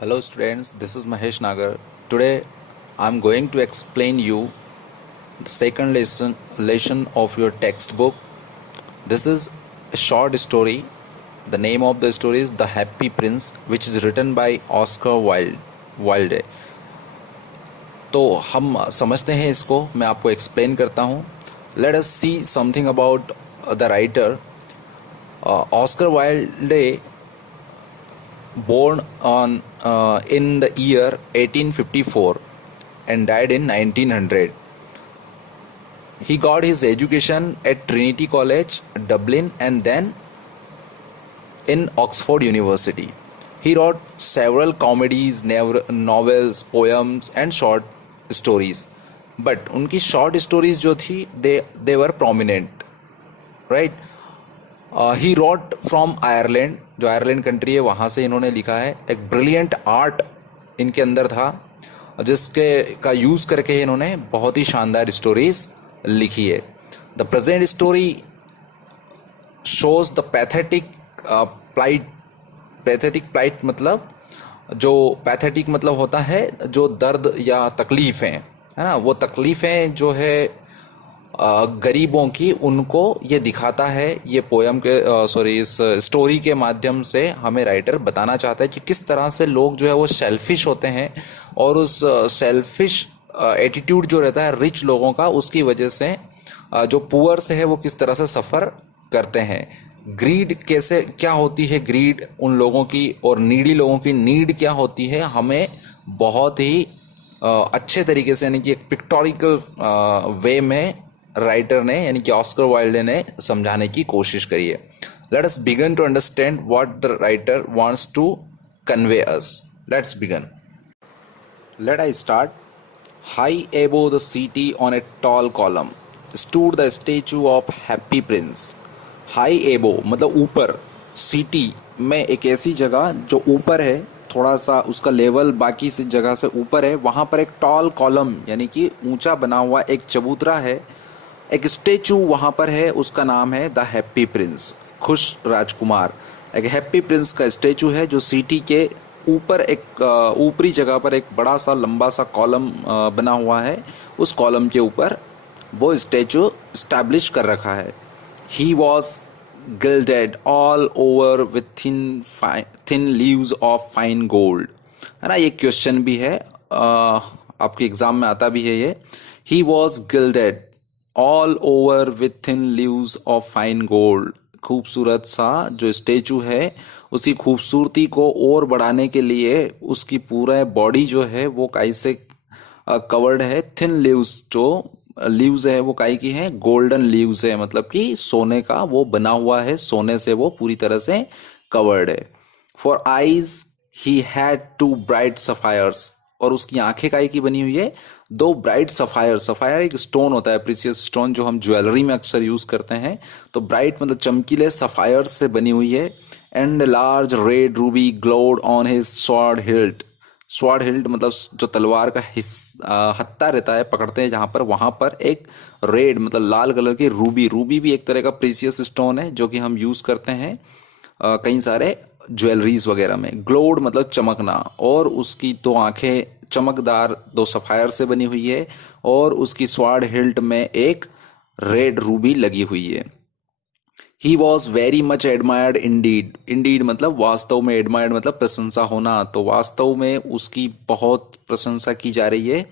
Hello students, this is Mahesh Nagar. Today I am going to explain you the second lesson of your textbook. This is a short story. The name of the story is The Happy Prince, which is written by Oscar Wilde. तो हम समझते हैं इसको, मैं आपको explain करता हूँ. Let us see something about the writer. Oscar Wilde born on in the year 1854 and died in 1900. He got his education at Trinity College, Dublin, and then in Oxford University. He wrote several comedies, novels, poems, and short stories. But उनकी short stories जो थी, they were prominent, right? He wrote from Ireland, जो Ireland country है वहाँ से इन्होंने लिखा है. एक ब्रिलियंट आर्ट इनके अंदर था जिसके का यूज़ करके इन्होंने बहुत ही शानदार स्टोरीज लिखी है. The present story shows the pathetic मतलब जो पैथेटिक मतलब होता है जो दर्द या तकलीफ़ें है ना, वो तकलीफ़ें जो है गरीबों की, उनको ये दिखाता है. ये पोयम के इस स्टोरी के माध्यम से हमें राइटर बताना चाहता है कि किस तरह से लोग जो है वो सेल्फिश होते हैं और उस सेल्फिश एटीट्यूड जो रहता है रिच लोगों का, उसकी वजह से जो पुअर से है वो किस तरह से सफ़र करते हैं. ग्रीड कैसे क्या होती है, ग्रीड उन लोगों की, और नीडी लोगों की नीड क्या होती है, हमें बहुत ही अच्छे तरीके से यानी कि एक पिक्टोरिकल वे में राइटर ने यानी कि ऑस्कर वाइल्डे ने समझाने की कोशिश करी है. Let us begin to understand what the writer wants to convey us. Let's begin. Let I start. High above the city on a tall column stood the statue of Happy Prince. High above मतलब ऊपर, city में एक ऐसी जगह जो ऊपर है, थोड़ा सा उसका लेवल बाकी से जगह से ऊपर है, वहाँ पर एक टॉल कॉलम यानी कि ऊंचा बना हुआ एक चबूतरा है, एक स्टेचू वहाँ पर है, उसका नाम है द हैप्पी प्रिंस, खुश राजकुमार. एक हैप्पी प्रिंस का स्टेचू है जो सिटी के ऊपर एक ऊपरी जगह पर एक बड़ा सा लंबा सा कॉलम बना हुआ है, उस कॉलम के ऊपर वो स्टेचू स्टैब्लिश कर रखा है. He was gilded all over with thin leaves of fine gold, है ना. ये क्वेश्चन भी है, आपके एग्जाम में आता भी है ये. He was gilded all over with thin leaves of fine gold. खूबसूरत सा जो स्टेचू है, उसकी खूबसूरती को और बढ़ाने के लिए उसकी पूरा बॉडी जो है वो काई से कवर्ड है. थिन लीव्स, जो लीव्स है वो काई की है, गोल्डन लीव्स है, मतलब कि सोने का वो बना हुआ है, सोने से वो पूरी तरह से कवर्ड है. For eyes he had two bright sapphires, और उसकी आंखें काई की बनी हुई है, दो ब्राइट सफायर. सफायर एक स्टोन होता है, प्रीसियस स्टोन जो हम ज्वेलरी में अक्सर यूज करते हैं. तो ब्राइट मतलब चमकीले सफायर से बनी हुई है. And large red Ruby glowed on his sword hilt. Sword hilt मतलब जो तलवार का हत्ता रहता है, पकड़ते हैं जहां पर, वहां पर एक रेड मतलब लाल कलर की रूबी. रूबी भी एक तरह का प्रीसियस स्टोन है जो कि हम यूज करते हैं कई सारे ज्वेलरीज वगैरह में. ग्लोड मतलब चमकना, और उसकी दो आंखें चमकदार दो सफायर से बनी हुई है, और उसकी स्वॉर्ड हिल्ट में एक रेड रूबी लगी हुई है. He was very much admired Indeed. Indeed मतलब वास्तव में, एडमायर्ड मतलब प्रशंसा होना, तो वास्तव में उसकी बहुत प्रशंसा की जा रही है.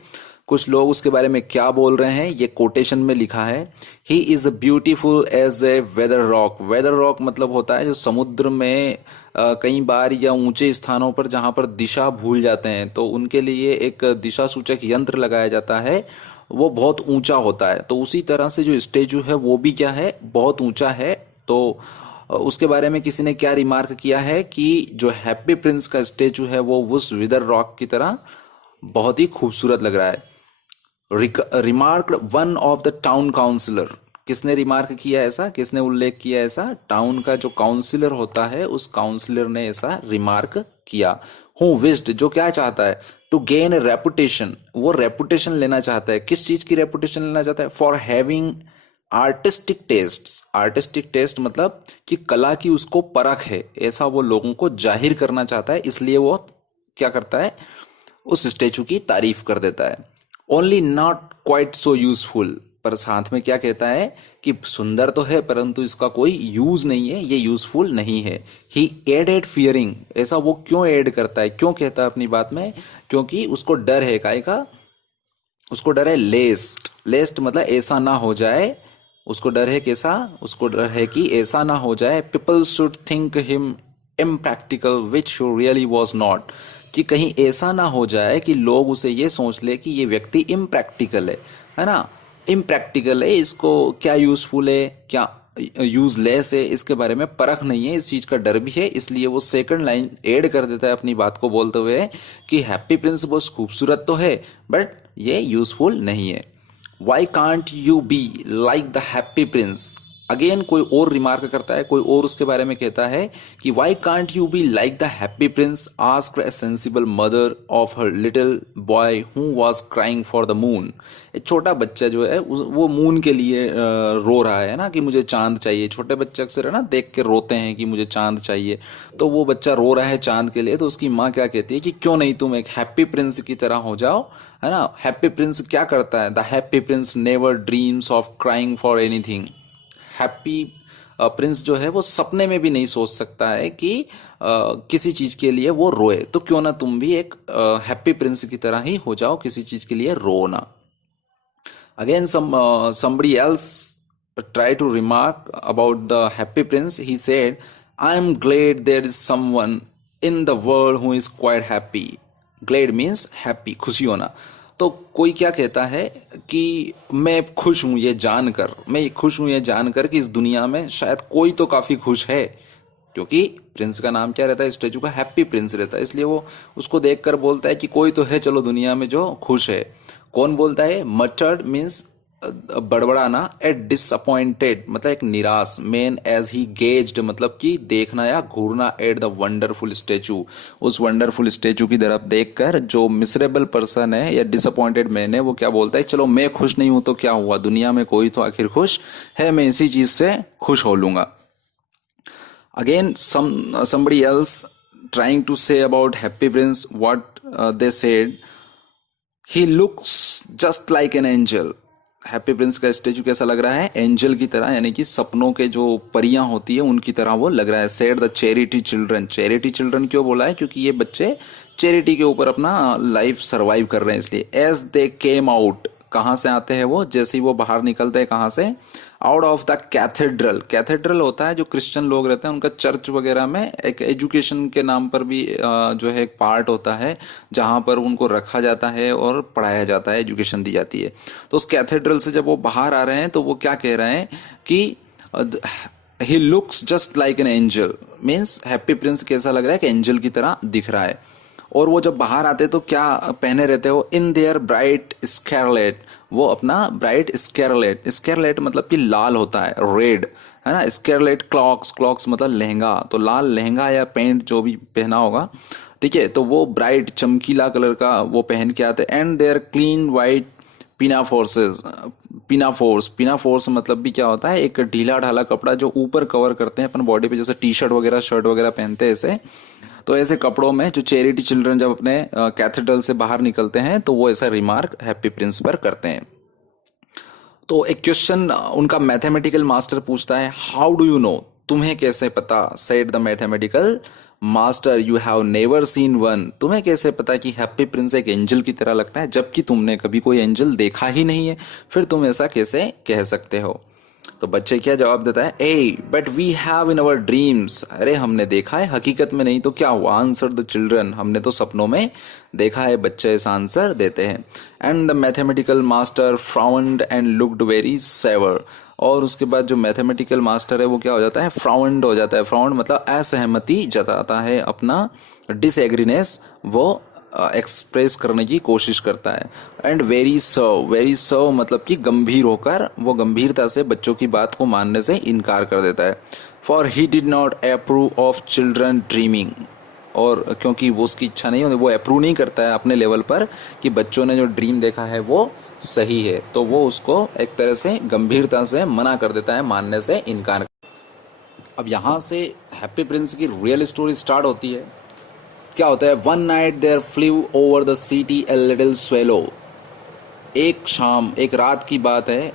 कुछ लोग उसके बारे में क्या बोल रहे हैं, ये कोटेशन में लिखा है. He is beautiful as a weather rock. Weather rock मतलब होता है जो समुद्र में कई बार या ऊंचे स्थानों पर जहां पर दिशा भूल जाते हैं, तो उनके लिए एक दिशा सूचक यंत्र लगाया जाता है, वो बहुत ऊंचा होता है. तो उसी तरह से जो स्टेचू है वो भी क्या है, बहुत ऊंचा है. तो उसके बारे में किसी ने क्या रिमार्क किया है कि जो हैप्पी प्रिंस का स्टेचू है वो उस विदर रॉक की तरह बहुत ही खूबसूरत लग रहा है. Remarked one of the town councillor. किसने रिमार्क किया ऐसा, किसने उल्लेख किया ऐसा, टाउन का जो काउंसिलर होता है उस काउंसिलर ने ऐसा रिमार्क किया. हु विस्ड जो क्या चाहता है, टू गेन ए रेपुटेशन, वो रेपुटेशन लेना चाहता है. किस चीज की रेपुटेशन लेना चाहता है, for having artistic taste. Artistic taste मतलब कि कला की उसको परख है, ऐसा वो लोगों को जाहिर करना चाहता है, इसलिए वो क्या करता है, उस स्टेचू की तारीफ कर देता है। Only not quite so useful, पर साथ में क्या कहता है कि सुंदर तो है परंतु इसका कोई यूज नहीं है, ये यूजफुल नहीं है। ही एडेड फियरिंग, ऐसा वो क्यों ऐड करता है, क्यों कहता है अपनी बात में, क्योंकि उसको डर है, काय का, उसको डर है लेस्ट। लेस्ट मतलब ऐसा ना हो जाए, उसको डर है कैसा, उसको डर है कि ऐसा ना हो जाए, people should think him impractical which really was not, कि कहीं ऐसा ना हो जाए कि लोग उसे ये सोच ले कि ये व्यक्ति इम्प्रैक्टिकल है ना, इम्प्रैक्टिकल है, इसको क्या यूजफुल है क्या यूजलेस है इसके बारे में परख नहीं है, इस चीज का डर भी है, इसलिए वो सेकंड लाइन ऐड कर देता है अपनी बात को बोलते हुए कि हैप्पी प्रिंस बहुत खूबसूरत तो है बट ये यूजफुल नहीं है। Why can't you be like the happy Prince, again कोई और रिमार्क करता है, कोई और उसके बारे में कहता है कि why can't you be like the happy Prince, asked a sensible mother of her little boy who was crying for the moon. एक छोटा बच्चा जो है वो मून के लिए रो रहा है ना, कि मुझे चांद चाहिए। छोटे बच्चे अक्सर है ना देख के रोते हैं कि मुझे चांद चाहिए, तो वो बच्चा रो रहा है चांद के लिए, तो उसकी माँ क्या कहती है कि क्यों नहीं तुम एक हैप्पी प्रिंस की तरह हो जाओ, है ना। हैप्पी प्रिंस क्या करता है, the happy Prince never dreams of crying for anything. Happy Prince जो है वो सपने में भी नहीं सोच सकता है कि किसी चीज के लिए वो रोए, तो क्यों ना तुम भी एक हैप्पी प्रिंस की तरह ही हो जाओ, किसी चीज के लिए रो ना। Again somebody else try to remark about the happy prince. He said, I am glad there is someone in the world who is quite happy. Glad means happy, खुशी होना। तो कोई क्या कहता है कि मैं खुश हूं ये जानकर, मैं खुश हूं ये जानकर कि इस दुनिया में शायद कोई तो काफी खुश है, क्योंकि प्रिंस का नाम क्या रहता है, स्टेचू का हैप्पी प्रिंस रहता है, इसलिए वो उसको देखकर बोलता है कि कोई तो है चलो दुनिया में जो खुश है। कौन बोलता है, मटर्ड मीन्स बड़बड़ाना, एट डिसअपॉइंटेड मतलब एक निराश, मेन एज ही गेज्ड मतलब कि देखना या घूरना, एट द वंडरफुल स्टेचू, उस वंडरफुल स्टेचू की तरफ देखकर जो मिसरेबल पर्सन है या डिसअपॉइंटेड मैन है वो क्या बोलता है, चलो मैं खुश नहीं हूं तो क्या हुआ, दुनिया में कोई तो आखिर खुश है, मैं इसी चीज से खुश हो लूंगा। Again, somebody else trying to say about Happy Prince what they said. He looks just like an angel. Happy Prince का स्टेचू कैसा लग रहा है, एंजल की तरह, यानी कि सपनों के जो परियां होती है उनकी तरह वो लग रहा है। Said the charity children, charity children क्यों बोला है, क्योंकि ये बच्चे चैरिटी के ऊपर अपना लाइफ सरवाइव कर रहे हैं इसलिए। एज दे केम आउट, कहाँ से आते हैं वो, जैसे ही वो बाहर निकलते हैं कहाँ से, out of the cathedral. Cathedral होता है जो क्रिश्चियन लोग रहते हैं उनका चर्च वगैरह में एक एजुकेशन के नाम पर भी जो है एक पार्ट होता है जहां पर उनको रखा जाता है और पढ़ाया जाता है, एजुकेशन दी जाती है। तो उस कैथेड्रल से जब वो बाहर आ रहे हैं तो वो क्या कह रहे हैं कि he looks just like an angel, means happy Prince कैसा लग रहा है कि एंजल की तरह दिख रहा है। और वो जब बाहर आते तो क्या पहने रहते हो, इन देयर ब्राइट स्कारलेट, वो अपना ब्राइट स्कारलेट, स्कारलेट मतलब कि लाल होता है, रेड है ना, स्कारलेट क्लॉक्स, क्लॉक्स मतलब लहंगा, तो लाल लहंगा या पैंट जो भी पहना होगा, ठीक है, तो वो ब्राइट चमकीला कलर का वो पहन के आते। एंड देयर क्लीन वाइट पिनाफोर्सेस, पिनाफोर्स, पिनाफोर्स मतलब भी क्या होता है, एक ढीला ढाला कपड़ा जो ऊपर कवर करते हैं अपन बॉडी पे, जैसे टी शर्ट वगैरह शर्ट वगैरह पहनते हैं ऐसे, तो ऐसे कपड़ों में जो चैरिटी चिल्ड्रन जब अपने कैथेड्रल से बाहर निकलते हैं तो वो ऐसा रिमार्क हैप्पी प्रिंस पर करते हैं। तो एक क्वेश्चन उनका मैथमेटिकल मास्टर पूछता है, हाउ डू यू नो, तुम्हें कैसे पता, said the mathematical master, you have never seen one, तुम्हें कैसे पता कि हैप्पी प्रिंस एक एंजल की तरह लगता है जबकि तुमने कभी कोई एंजल देखा ही नहीं है, फिर तुम ऐसा कैसे कह सकते हो। तो बच्चे क्या जवाब देता है, a but we have in our dreams, अरे हमने देखा है, हकीकत में नहीं तो क्या हुआ, आंसर द चिल्ड्रन, हमने तो सपनों में देखा है, बच्चे ऐसा आंसर देते हैं। And the mathematical master frowned and looked very severe, और उसके बाद जो मैथमेटिकल मास्टर है वो क्या हो जाता है, फ्राउंड हो जाता है। फ्राउंड मतलब असहमति जताता है, अपना डिसएग्रीनेस वो एक्सप्रेस करने की कोशिश करता है। एंड वेरी सर्व, वेरी सर्व मतलब कि गंभीर होकर, वो गंभीरता से बच्चों की बात को मानने से इनकार कर देता है। For he did not approve of children dreaming, और क्योंकि वो उसकी इच्छा नहीं होती, वो अप्रूव नहीं करता है अपने लेवल पर कि बच्चों ने जो ड्रीम देखा है वो सही है, तो वो उसको एक तरह से गंभीरता से मना कर देता है, मानने से इनकार। अब यहाँ से हैप्पी प्रिंस की रियल स्टोरी स्टार्ट होती है। क्या होता है, one night there flew over the city a little swallow. एक शाम, एक रात की बात है,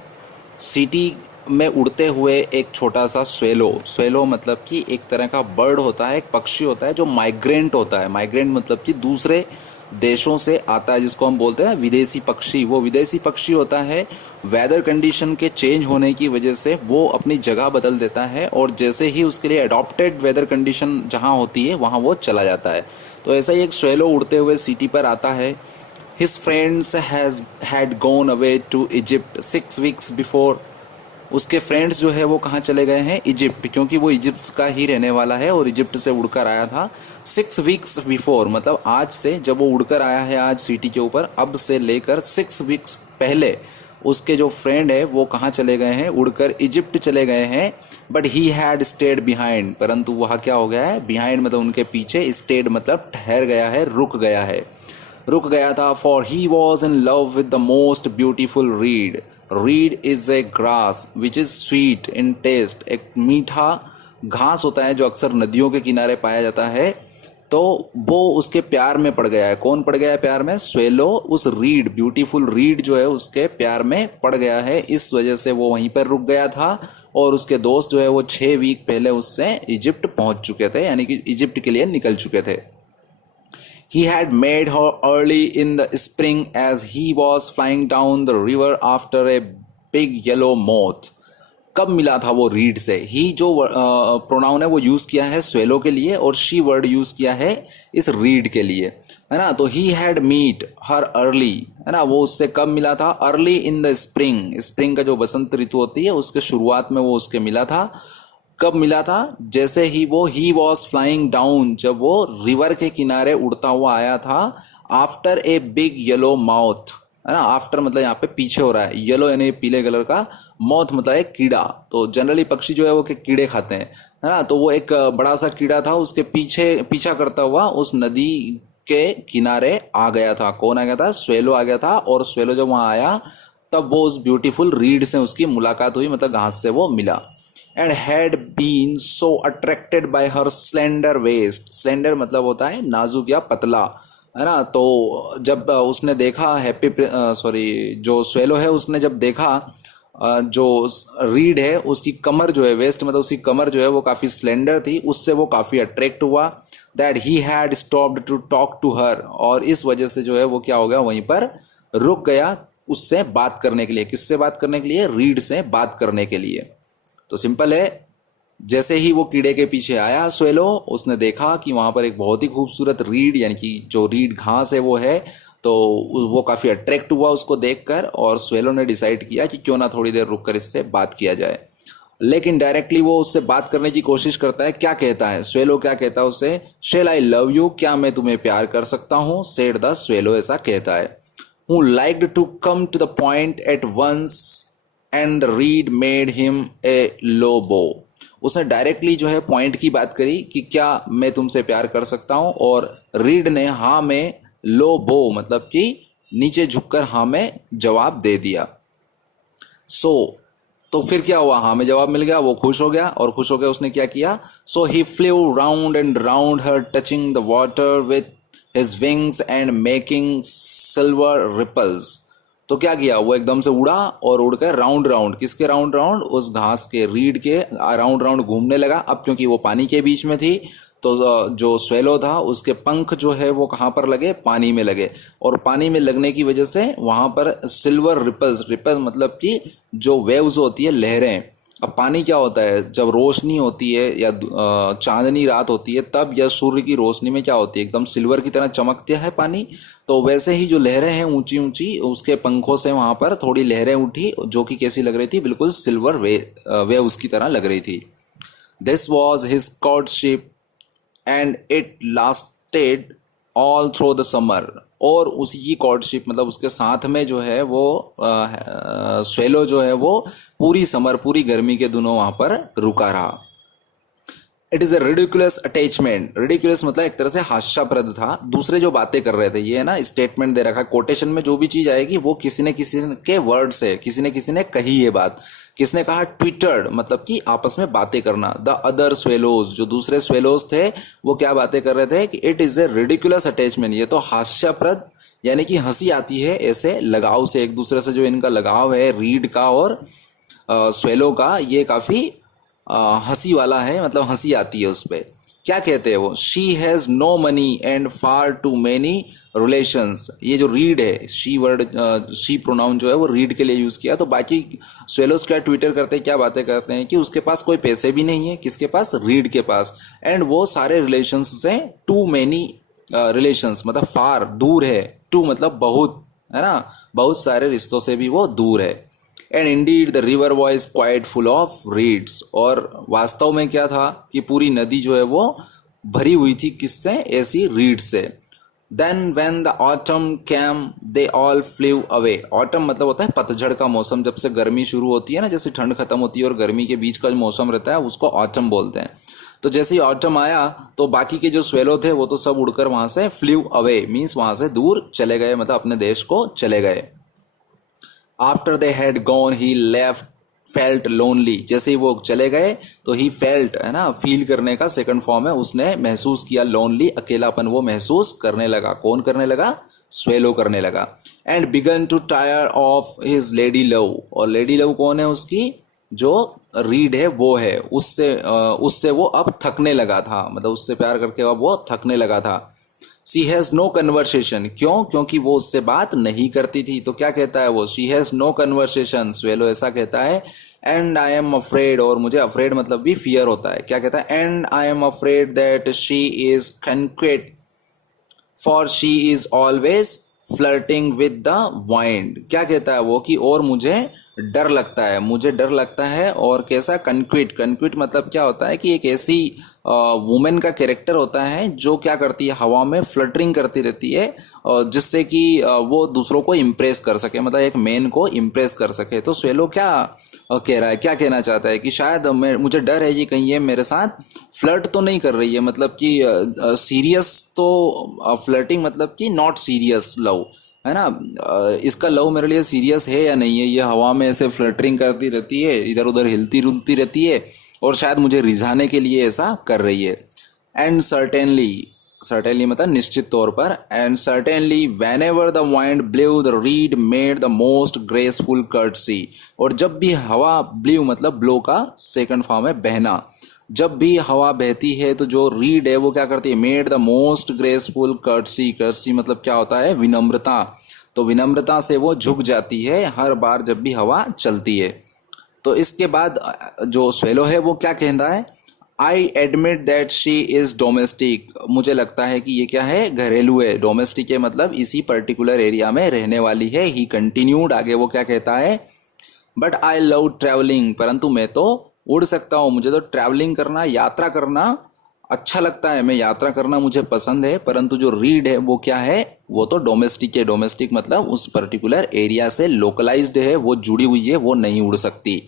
सिटी में उड़ते हुए एक छोटा सा स्वेलो, स्वेलो मतलब कि एक तरह का बर्ड होता है, एक पक्षी होता है जो माइग्रेंट होता है। माइग्रेंट मतलब कि दूसरे देशों से आता है, जिसको हम बोलते हैं विदेशी पक्षी। वो विदेशी पक्षी होता है, वेदर कंडीशन के चेंज होने की वजह से वो अपनी जगह बदल देता है और जैसे ही उसके लिए अडॉप्टेड वेदर कंडीशन जहाँ होती है वहाँ वो चला जाता है। तो ऐसा ही एक स्वेलो उड़ते हुए सिटी पर आता है। His friends had gone away to Egypt 6 weeks before। उसके फ्रेंड्स जो है वो कहाँ चले गए हैं, इजिप्ट, क्योंकि वो इजिप्ट का ही रहने वाला है और इजिप्ट से उड़कर आया था 6 weeks बिफोर, मतलब आज से, जब वो उड़कर आया है आज सिटी के ऊपर, अब से लेकर 6 weeks पहले उसके जो फ्रेंड है वो कहाँ चले गए हैं, उड़कर इजिप्ट चले गए हैं। But he had state behind, परंतु वह क्या हो गया है, बिहाइंड मतलब उनके पीछे, स्टेड मतलब ठहर गया है, रुक गया है, रुक गया था। For he was in love with the most beautiful reed. Reed is a grass which is sweet in taste. एक मीठा घास होता है जो अक्सर नदियों के किनारे पाया जाता है। तो वो उसके प्यार में पड़ गया है। कौन पड़ गया है प्यार में, स्वेलो उस रीड, ब्यूटीफुल रीड जो है उसके प्यार में पड़ गया है। इस वजह से वो वहीं पर रुक गया था और उसके दोस्त जो है वो 6 week पहले उससे इजिप्ट पहुंच चुके थे, यानी कि इजिप्ट के लिए निकल चुके थे। He had made her early in the spring as he was flying down the river after a big yellow moth। कब मिला था वो रीड से, ही जो प्रोनाउन है वो यूज किया है स्वेलो के लिए और शी वर्ड यूज किया है इस रीड के लिए, है ना। तो he had met her early, है ना, वो उससे कब मिला था, early in the spring. Spring का जो बसंत ऋतु होती है उसके शुरुआत में वो उसके मिला था। कब मिला था, जैसे ही वॉज फ्लाइंग डाउन, जब वो रिवर के किनारे उड़ता हुआ आया था। After a big yellow mouth, है ना, आफ्टर मतलब यहाँ पे पीछे हो रहा है, येलो यानी पीले कलर का, मौथ मतलब एक कीड़ा। तो जनरली पक्षी जो है वो कीड़े खाते हैं, है ना। तो वो एक बड़ा सा कीड़ा था, उसके पीछा करता हुआ उस नदी के किनारे आ गया था। कौन आ गया था, स्वेलो आ गया था। और स्वेलो जब वहां आया तब वो उस ब्यूटीफुल रीड से उसकी मुलाकात हुई, मतलब घास से वो मिला। And had been so attracted by her slender waist. Slender मतलब होता है नाजुक या पतला, है ना। तो जब उसने देखा जो स्वेलो है उसने जब देखा जो रीड है उसकी कमर जो है, वेस्ट मतलब उसकी कमर जो है वो काफी स्लेंडर थी, उससे वो काफी अट्रैक्ट हुआ। That he had stopped to talk to her, और इस वजह से जो है वो क्या हो गया, वहीं पर रुक गया उससे बात करने के लिए। किससे बात करने के लिए, रीड से बात करने के लिए। तो सिंपल है, जैसे ही वो कीड़े के पीछे आया स्वेलो, उसने देखा कि वहां पर एक बहुत ही खूबसूरत रीड, यानी कि जो रीड घास है वो है, तो वो काफी अट्रैक्ट हुआ उसको देखकर, और स्वेलो ने डिसाइड किया कि क्यों ना थोड़ी देर रुककर इससे बात किया जाए। लेकिन डायरेक्टली वो उससे बात करने की कोशिश करता है। क्या कहता है स्वेलो, क्या कहता है उससे, शेल आई लव यू, क्या मैं तुम्हें प्यार कर सकता हूँ, सेड द स्वेलो, ऐसा कहता है। Who liked to come to the point at once and the reed made him a low bow. उसने डायरेक्टली जो है पॉइंट की बात करी कि क्या मैं तुमसे प्यार कर सकता हूं, और रीड ने हाँ में, लो बो मतलब कि नीचे झुककर हाँ में जवाब दे दिया। तो फिर क्या हुआ, हाँ में जवाब मिल गया, वो खुश हो गया, और खुश हो गया उसने क्या किया, so he flew round and round her, touching the water with his wings and making silver ripples. तो क्या किया, वो एकदम से उड़ा और उड़कर राउंड राउंड, किसके राउंड राउंड, उस घास के, रीड के राउंड राउंड घूमने लगा। अब क्योंकि वो पानी के बीच में थी तो जो स्वेलो था उसके पंख जो है वो कहाँ पर लगे, पानी में लगे, और पानी में लगने की वजह से वहां पर सिल्वर रिपल्स, रिपल्स मतलब कि जो वेव्स होती है, लहरें। अब पानी क्या होता है, जब रोशनी होती है या चांदनी रात होती है तब, या सूर्य की रोशनी में क्या होती है, एकदम सिल्वर की तरह चमकता है पानी। तो वैसे ही जो लहरें हैं ऊंची ऊंची, उसके पंखों से वहां पर थोड़ी लहरें उठी, जो कि कैसी लग रही थी, बिल्कुल सिल्वर वेव्स की तरह लग रही थी। This was his courtship and it lasted all through the summer. और उसी की कॉर्डशिप मतलब उसके साथ में जो है वो स्वेलो जो है वो पूरी समर, पूरी गर्मी के दिनों वहां पर रुका रहा। It is a ridiculous attachment. Ridiculous मतलब एक तरह से हास्याप्रद था। दूसरे जो बातें कर रहे थे, ये है ना स्टेटमेंट दे रखा है, कोटेशन में जो भी चीज आएगी वो किसी ने के वर्ड से, किसी ने कही ये बात। किसने कहा? ट्विटर्ड मतलब कि आपस में बातें करना। द अदर स्वेलोज, जो दूसरे स्वेलोज थे वो क्या बातें कर रहे थे कि it is a ridiculous attachment, ये तो हास्याप्रद यानी कि हंसी आती है ऐसे लगाव से, एक दूसरे से जो इनका लगाव है रीड का और स्वेलो का, ये काफी हंसी वाला है, मतलब हंसी आती है उस पर। क्या कहते हैं वो? She has no money and far too many relations. ये जो रीड है, शी वर्ड, शी प्रोनाउन जो है वो रीड के लिए यूज किया। तो बाकी स्वेलोस क्या ट्विटर करते हैं, क्या बातें करते हैं कि उसके पास कोई पैसे भी नहीं है, किसके पास? रीड के पास। एंड वो सारे रिलेशंस से टू मेनी रिलेशंस मतलब फार दूर है, टू मतलब बहुत, है ना, बहुत सारे रिश्तों से भी वो दूर है। And Indeed the river was quite full of reads, और वास्तव में क्या था कि पूरी नदी जो है वो भरी हुई थी किससे? ऐसी रीड से। Then when the autumn came they all flew away. Autumn मतलब होता है पतझड़ का मौसम, जब से गर्मी शुरू होती है ना, जैसे ठंड खत्म होती है और गर्मी के बीच का जो मौसम रहता है उसको ऑटम बोलते हैं। तो जैसे ही ऑटम आया तो बाकी के जो स्वेलो थे वो तो सब उड़कर वहां से फ्लीव अवे मीन्स वहां से दूर चले गए, मतलब अपने देश को चले गए। After they had gone he left felt lonely. जैसे ही वो चले गए तो ही फेल्ट, है ना, फील करने का सेकंड फॉर्म है, उसने महसूस किया लोनली, अकेलापन वो महसूस करने लगा। कौन करने लगा? स्वेलो करने लगा। And began to tire of his lady love. और लेडी लव कौन है? उसकी जो रीड है वो है, उससे वो अब थकने लगा था, मतलब उससे प्यार करके अब वो थकने लगा था। She has no conversation. क्यों? क्योंकि वो उससे बात नहीं करती थी। तो क्या कहता है वो? She has no conversation, swallow ऐसा कहता है। एंड आई एम अफ्रेड, और मुझे अफ्रेड मतलब भी फियर होता है। क्या कहता है? And I am afraid that she is coquette for she is always flirting with the wind. क्या कहता है वो? कि और मुझे डर लगता है, मुझे डर लगता है। और कैसा? कन्क्विट। कन्क्विट मतलब क्या होता है कि एक ऐसी वुमेन का कैरेक्टर होता है जो क्या करती है, हवा में फ्लटरिंग करती रहती है, जिससे कि वो दूसरों को इम्प्रेस कर सके, मतलब एक मैन को इम्प्रेस कर सके। तो स्वेलो क्या कह रहा है, क्या कहना चाहता है कि शायद मुझे डर है ये कहीं ये मेरे साथ फ्लर्ट तो नहीं कर रही है, मतलब कि सीरियस तो फ्लर्टिंग मतलब कि नॉट सीरियस लव, है ना, इसका लव मेरे लिए सीरियस है या नहीं है, ये हवा में ऐसे फ्लटरिंग करती रहती है, इधर उधर हिलती रुलती रहती है और शायद मुझे रिझाने के लिए ऐसा कर रही है। एंड सर्टेनली, सर्टेनली मतलब निश्चित तौर पर, and certainly whenever the wind blew the reed made the most graceful curtsy. और जब भी हवा, ब्लीव मतलब ब्लो का सेकंड फॉर्म है बहना, जब भी हवा बहती है तो जो रीड है वो क्या करती है? Made the most graceful courtesy. Courtesy मतलब क्या होता है? विनम्रता। तो विनम्रता से वो झुक जाती है हर बार जब भी हवा चलती है। तो इसके बाद जो स्वेलो है वो क्या कहता है? I admit that she is domestic. मुझे लगता है कि ये क्या है? घरेलू है। डोमेस्टिक है मतलब इसी पर्टिकुलर एरिया में रहने वाली है। ही कंटिन्यूड, आगे वो क्या कहता है? बट आई लव ट्रेवलिंग, परंतु मैं तो उड़ सकता हूँ, मुझे तो ट्रैवलिंग करना, यात्रा करना अच्छा लगता है, मैं यात्रा करना मुझे पसंद है। परंतु जो रीड है वो क्या है? वो तो डोमेस्टिक है। डोमेस्टिक मतलब उस पर्टिकुलर एरिया से लोकलाइज्ड है, वो जुड़ी हुई है, वो नहीं उड़ सकती।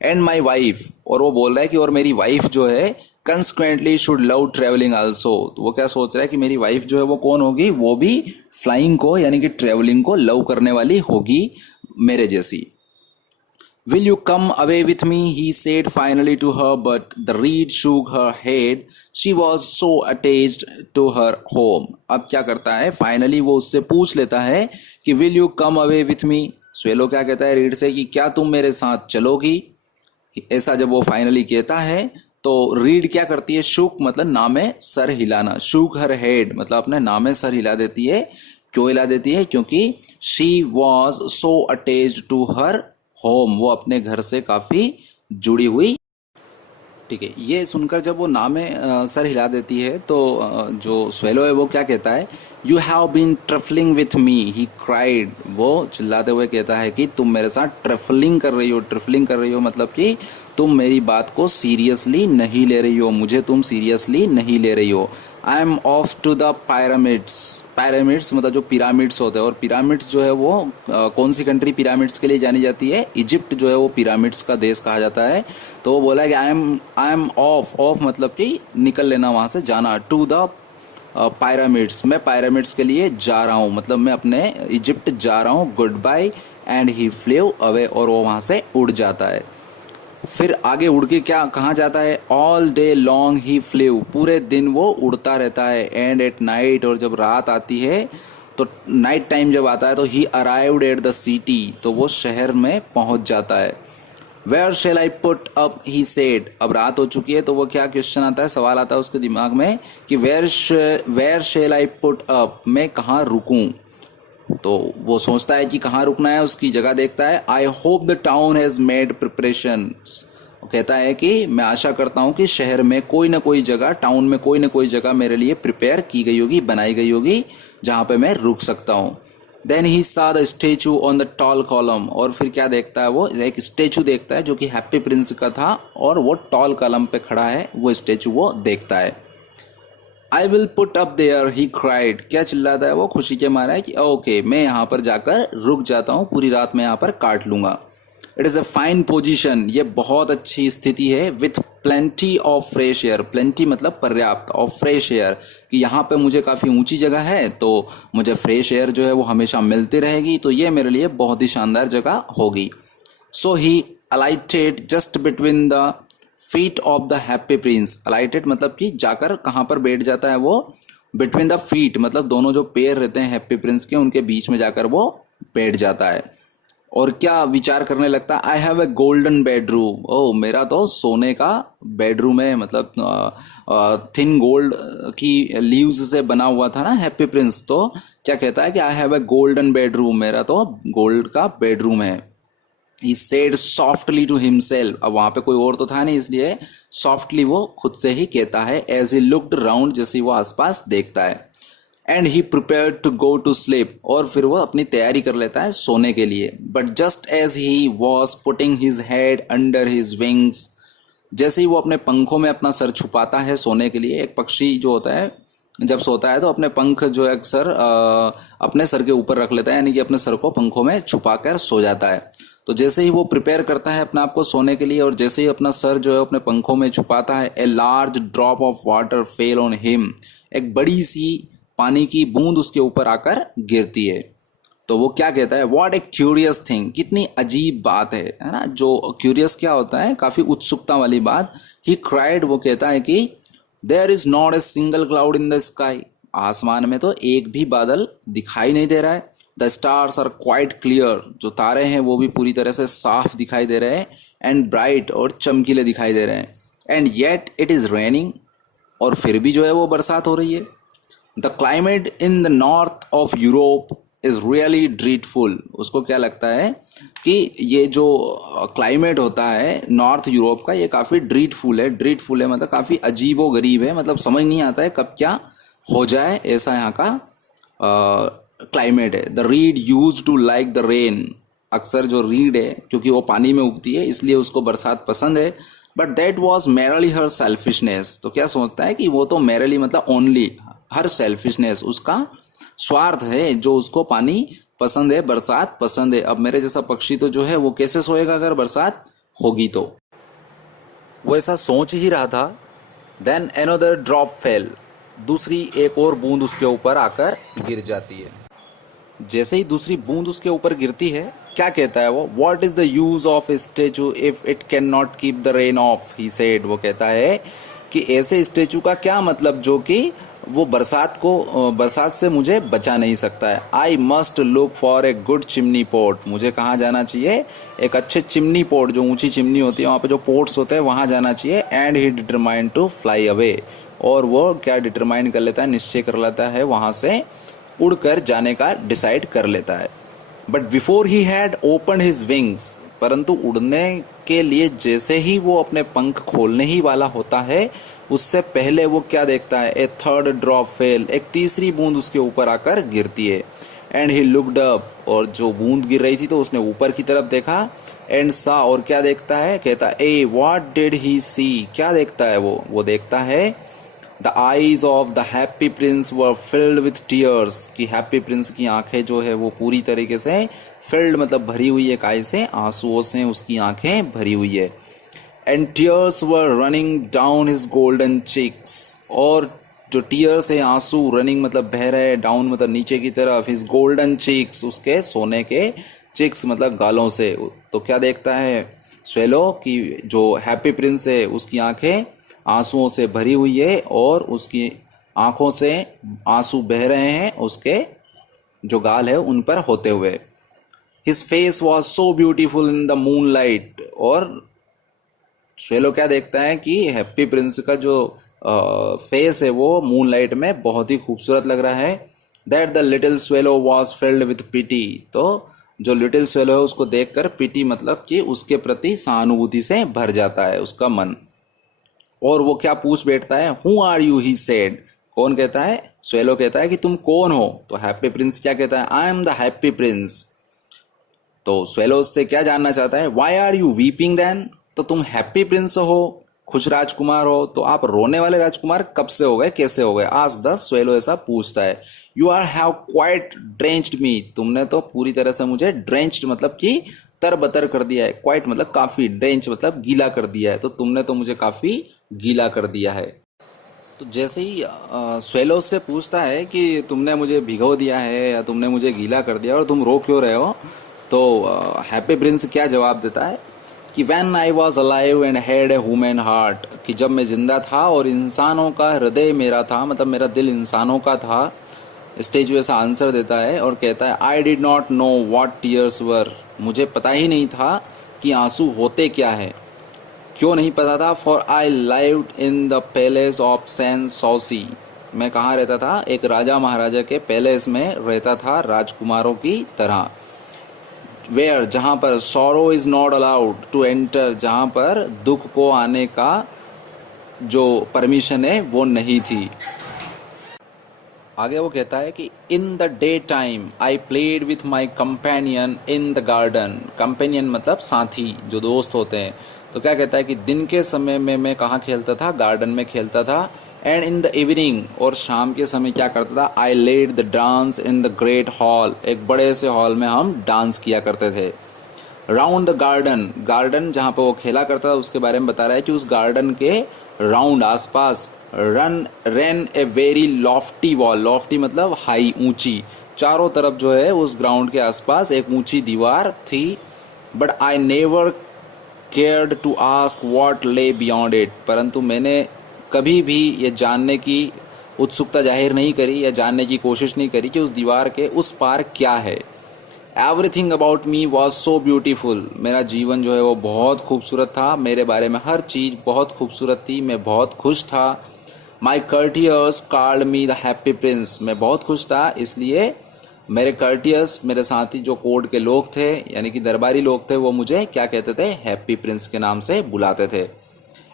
एंड माई वाइफ, और वो बोल रहा है कि और मेरी वाइफ जो है consequently should love travelling also. तो वो क्या सोच रहा है कि मेरी वाइफ जो है वो कौन होगी? वो भी फ्लाइंग को यानी कि ट्रेवलिंग को लव करने वाली होगी मेरे जैसी। Will you come away with me? He said finally to her, but the reed shook her head. She was so attached to her home. अब क्या करता है? फाइनली वो उससे पूछ लेता है कि Will you come away with me? Swallow क्या कहता है रीड से कि क्या तुम मेरे साथ चलोगी? ऐसा जब वो फाइनली कहता है तो रीड क्या करती है? शुक मतलब नामे सर हिलाना। शुक हर हेड मतलब अपने नामे सर हिला देती है। क्यों हिला देती है? क्योंकि she was so attached to her home, वो अपने घर से काफी जुड़ी हुई। ठीक है, ये सुनकर जब वो नामे सर हिला देती है तो जो स्वेलो है वो क्या कहता है? You have been trifling with me, he cried. वो चिल्लाते हुए कहता है कि तुम मेरे साथ ट्रफलिंग कर रही हो। ट्रफलिंग कर रही हो मतलब कि तुम मेरी बात को सीरियसली नहीं ले रही हो, मुझे तुम सीरियसली नहीं ले रही हो। I am off to the pyramids. Pyramids मतलब जो पिरामिड्स होते हैं, और पिरामिड्स जो है वो कौन सी कंट्री पिरामिड्स के लिए जानी जाती है? इजिप्ट जो है वो पिरामिड्स का देश कहा जाता है। तो वो बोला कि आई एम ऑफ मतलब कि निकल लेना, वहां से जाना, टू द पिरामिड्स, मैं पिरामिड्स के लिए जा रहा हूँ, मतलब मैं अपने इजिप्ट जा रहा हूँ, goodbye. And he flew away, और वो वहां से उड़ जाता है। फिर आगे उड़ के क्या कहाँ जाता है? ऑल डे लॉन्ग ही फ्लेव, पूरे दिन वो उड़ता रहता है। एंड एट नाइट, और जब रात आती है, तो नाइट टाइम जब आता है, तो he arrived at the city, तो वो शहर में पहुंच जाता है। Where shall I put up, he said, अब रात हो चुकी है, तो वो क्या क्वेश्चन आता है, सवाल आता है उसके दिमाग में कि where shall I put up, मैं कहाँ रुकूं? तो वो सोचता है कि कहाँ रुकना है, उसकी जगह देखता है। I hope the town has made preparation, कहता है कि मैं आशा करता हूँ कि शहर में कोई ना कोई जगह, टाउन में कोई ना कोई जगह मेरे लिए प्रिपेयर की गई होगी, बनाई गई होगी, जहाँ पे मैं रुक सकता हूँ। देन ही सा the statue on the tall column, और फिर क्या देखता है वो? एक स्टेचू देखता है जो कि हैप्पी प्रिंस का था, और वो टॉल कॉलम पे खड़ा है, वो स्टेचू वो देखता है। I will put up there, he cried, क्या चिल्लाता है वो खुशी के मारा है कि ओके मैं यहाँ पर जाकर रुक जाता हूँ, पूरी रात मैं यहाँ पर काट लूंगा। It is a fine position, ये बहुत अच्छी स्थिति है। With plenty of fresh air, plenty मतलब पर्याप्त, ऑफ फ्रेश एयर, कि यहाँ पे मुझे काफ़ी ऊंची जगह है, तो मुझे फ्रेश एयर जो है वो हमेशा मिलती रहेगी, तो ये मेरे लिए बहुत ही शानदार जगह होगी। So he alighted just between the feet of the happy Prince, alighted मतलब कि जाकर कहाँ पर बैठ जाता है वो? बिटवीन द फीट मतलब दोनों जो पैर रहते हैं हैप्पी प्रिंस के, उनके बीच में जाकर वो बैठ जाता है। और क्या विचार करने लगता है? I have a golden bedroom, oh मेरा तो सोने का बेडरूम है, मतलब थिन गोल्ड की लीव्स से बना हुआ था ना हैप्पी प्रिंस, तो क्या कहता है कि आई हैव ए गोल्डन बेडरूम, मेरा तो गोल्ड का बेडरूम है। He said softly to himself, अब वहां पे कोई और तो था नहीं, इसलिए सॉफ्टली वो खुद से ही कहता है। एज ही लुक्ड राउंड, जैसे वो आसपास देखता है। And he prepared to go to sleep, और फिर वो अपनी तैयारी कर लेता है सोने के लिए। But just as he was putting his head under his wings, जैसे ही वो अपने पंखों में अपना सर छुपाता है सोने के लिए, एक पक्षी जो होता है जब सोता है तो अपने पंख जो है अक्सर अपने सर के ऊपर रख लेता है, यानी कि अपने सर को पंखों में छुपा कर सो जाता है। तो जैसे ही वो प्रिपेयर करता है अपने आप को सोने के लिए, और जैसे ही अपना सर जो है अपने पंखों में छुपाता है, a large drop of water fell on him, एक बड़ी सी पानी की बूंद उसके ऊपर आकर गिरती है। तो वो क्या कहता है? व्हाट ए क्यूरियस थिंग, कितनी अजीब बात है ना? जो क्यूरियस क्या होता है? काफी उत्सुकता वाली बात। ही क्राइड, वो कहता है कि there is not a single cloud in the sky, आसमान में तो एक भी बादल दिखाई नहीं दे रहा है। The stars are quite clear, जो तारे हैं वो भी पूरी तरह से साफ दिखाई दे रहे हैं। एंड ब्राइट, और चमकीले दिखाई दे रहे हैं। And yet it is raining, और फिर भी जो है वो बरसात हो रही है। The climate in the north of Europe is really dreadful, उसको क्या लगता है कि ये जो क्लाइमेट होता है नॉर्थ यूरोप का, ये काफ़ी ड्रीटफुल है। ड्रीटफुल है मतलब काफ़ी अजीबो गरीब है, मतलब समझ नहीं आता है कब क्या हो जाए, ऐसा यहाँ का क्लाइमेट है। The reed used to like the rain, अक्सर जो रीड है क्योंकि वो पानी में उगती है इसलिए उसको बरसात पसंद है। But that was merely her selfishness, तो क्या सोचता है कि वो तो मेरली मतलब ओनली, हर सेल्फिशनेस उसका स्वार्थ है, जो उसको पानी पसंद है, बरसात पसंद है। अब मेरे जैसा पक्षी तो जो है वो कैसे सोएगा अगर बरसात होगी तो? वो ऐसा सोच ही रहा था। देन अनदर ड्रॉप फेल, दूसरी एक और बूंद उसके ऊपर आकर गिर जाती है। जैसे ही दूसरी बूंद उसके ऊपर गिरती है, क्या कहता है वो? What is the use of A statue if it can not keep the rain of, he said, वो कहता है कि ऐसे स्टेचू का क्या मतलब जो कि वो बरसात से मुझे बचा नहीं सकता है। I must look for a good chimney pot, मुझे कहाँ जाना चाहिए? एक अच्छे चिमनी पोट, जो ऊंची चिमनी होती है वहाँ पे जो पोट्स होते हैं वहाँ जाना चाहिए। And he determined to fly away, और वो क्या डिटरमाइन कर लेता है, निश्चय कर लेता है वहाँ से उड़कर जाने का डिसाइड कर लेता है। But before he had open his wings, परंतु उड़ने के लिए जैसे ही वो अपने पंख खोलने ही वाला होता है, उससे पहले वो क्या देखता है? ए थर्ड ड्रॉप फेल, एक तीसरी बूंद उसके ऊपर आकर गिरती है। एंड ही लुक्ड अप, और जो बूंद गिर रही थी तो उसने ऊपर की तरफ देखा। एंड सा, और क्या देखता है? कहता ए व्हाट डिड ही सी, क्या देखता है वो देखता है the eyes of the happy Prince were filled with tears, कि हैप्पी प्रिंस की आंखें जो है वो पूरी तरीके से फिल्ड मतलब भरी हुई है, काय से, आंसुओं से उसकी आंखें भरी हुई है। And tears were running down his golden cheeks, और जो टीयर्स है आंसू, रनिंग मतलब बह रहे, डाउन मतलब नीचे की तरफ, हिज गोल्डन चिक्स उसके सोने के चिक्स मतलब गालों से। तो क्या देखता है स्वेलो कि जो हैप्पी प्रिंस है उसकी आंखें आंसुओं से भरी हुई है और उसकी आंखों से आंसू बह रहे हैं उसके जो गाल है उन पर होते हुए। His face was so beautiful in the moon light, और स्वेलो क्या देखता है कि हैप्पी प्रिंस का जो फेस है वो मून लाइट में बहुत ही खूबसूरत लग रहा है। That the little swallow was filled with pity, तो जो लिटिल स्वेलो है उसको देखकर पिटी मतलब कि उसके प्रति सहानुभूति से भर जाता है उसका मन। और वो क्या पूछ बैठता है, who are you, he said, कौन कहता है, स्वेलो कहता है कि तुम कौन हो। तो हैप्पी प्रिंस क्या कहता है, I am the happy prince. तो स्वेलो उससे क्या जानना चाहता है, why are you weeping then, तो तुम हैप्पी प्रिंस हो, खुश राजकुमार हो, तो आप रोने वाले राजकुमार कब से हो गए, कैसे हो गए, आज द स्वेलो ऐसा पूछता है। You are have quite drenched me, तुमने तो पूरी तरह से मुझे ड्रेंच्ड मतलब कि तरबतर कर दिया है, क्वाइट मतलब काफी, ड्रेंच मतलब गीला कर दिया है, तो तुमने तो मुझे काफी गीला कर दिया है। तो जैसे ही स्वेलो से पूछता है कि तुमने मुझे भिगो दिया है या तुमने मुझे गीला कर दिया और तुम रो क्यों रहे हो, तो हैप्पी प्रिंस क्या जवाब देता है कि when I was alive and had a human heart, कि जब मैं जिंदा था और इंसानों का हृदय मेरा था, मतलब मेरा दिल इंसानों का था। स्टेचू ऐसा आंसर देता है और कहता है, I did not know what tears were, मुझे पता ही नहीं था कि आंसू होते क्या है। क्यों नहीं पता था, for I lived in the palace of Sans Souci, मैं कहाँ रहता था, एक राजा महाराजा के पैलेस में रहता था राजकुमारों की तरह। वेयर, जहाँ पर sorrow is not allowed to enter, जहाँ पर दुख को आने का जो परमिशन है वो नहीं थी। आगे वो कहता है कि in the day time I played with my companion in the garden, companion मतलब साथी, जो दोस्त होते हैं। तो क्या कहता है कि दिन के समय में मैं कहाँ खेलता था, गार्डन में खेलता था। एंड इन द इवनिंग, और शाम के समय क्या करता था, I led the dance in the great hall, एक बड़े से हॉल में हम डांस किया करते थे। राउंड द गार्डन, गार्डन जहाँ पर वो खेला करता था उसके बारे में बता रहा है कि उस गार्डन के राउंड आसपास rain a very Lofty wall, Lofty मतलब हाई, ऊंची, चारों तरफ जो है उस ग्राउंड के आसपास एक ऊंची दीवार थी। But I never cared to ask what lay beyond it, परंतु मैंने कभी भी ये जानने की उत्सुकता जाहिर नहीं करी या जानने की कोशिश नहीं करी कि उस दीवार के उस पार क्या है। Everything about me was so beautiful, मेरा जीवन जो है वो बहुत खूबसूरत था, मेरे बारे में हर चीज़ बहुत खूबसूरत थी, मैं बहुत खुश था। My courtiers called me the happy Prince, मैं बहुत खुश था, इसलिए मेरे कर्टियर्स, मेरे साथी जो कोर्ट के लोग थे यानी कि दरबारी लोग थे, वो मुझे क्या कहते थे, हैप्पी प्रिंस के नाम से बुलाते थे।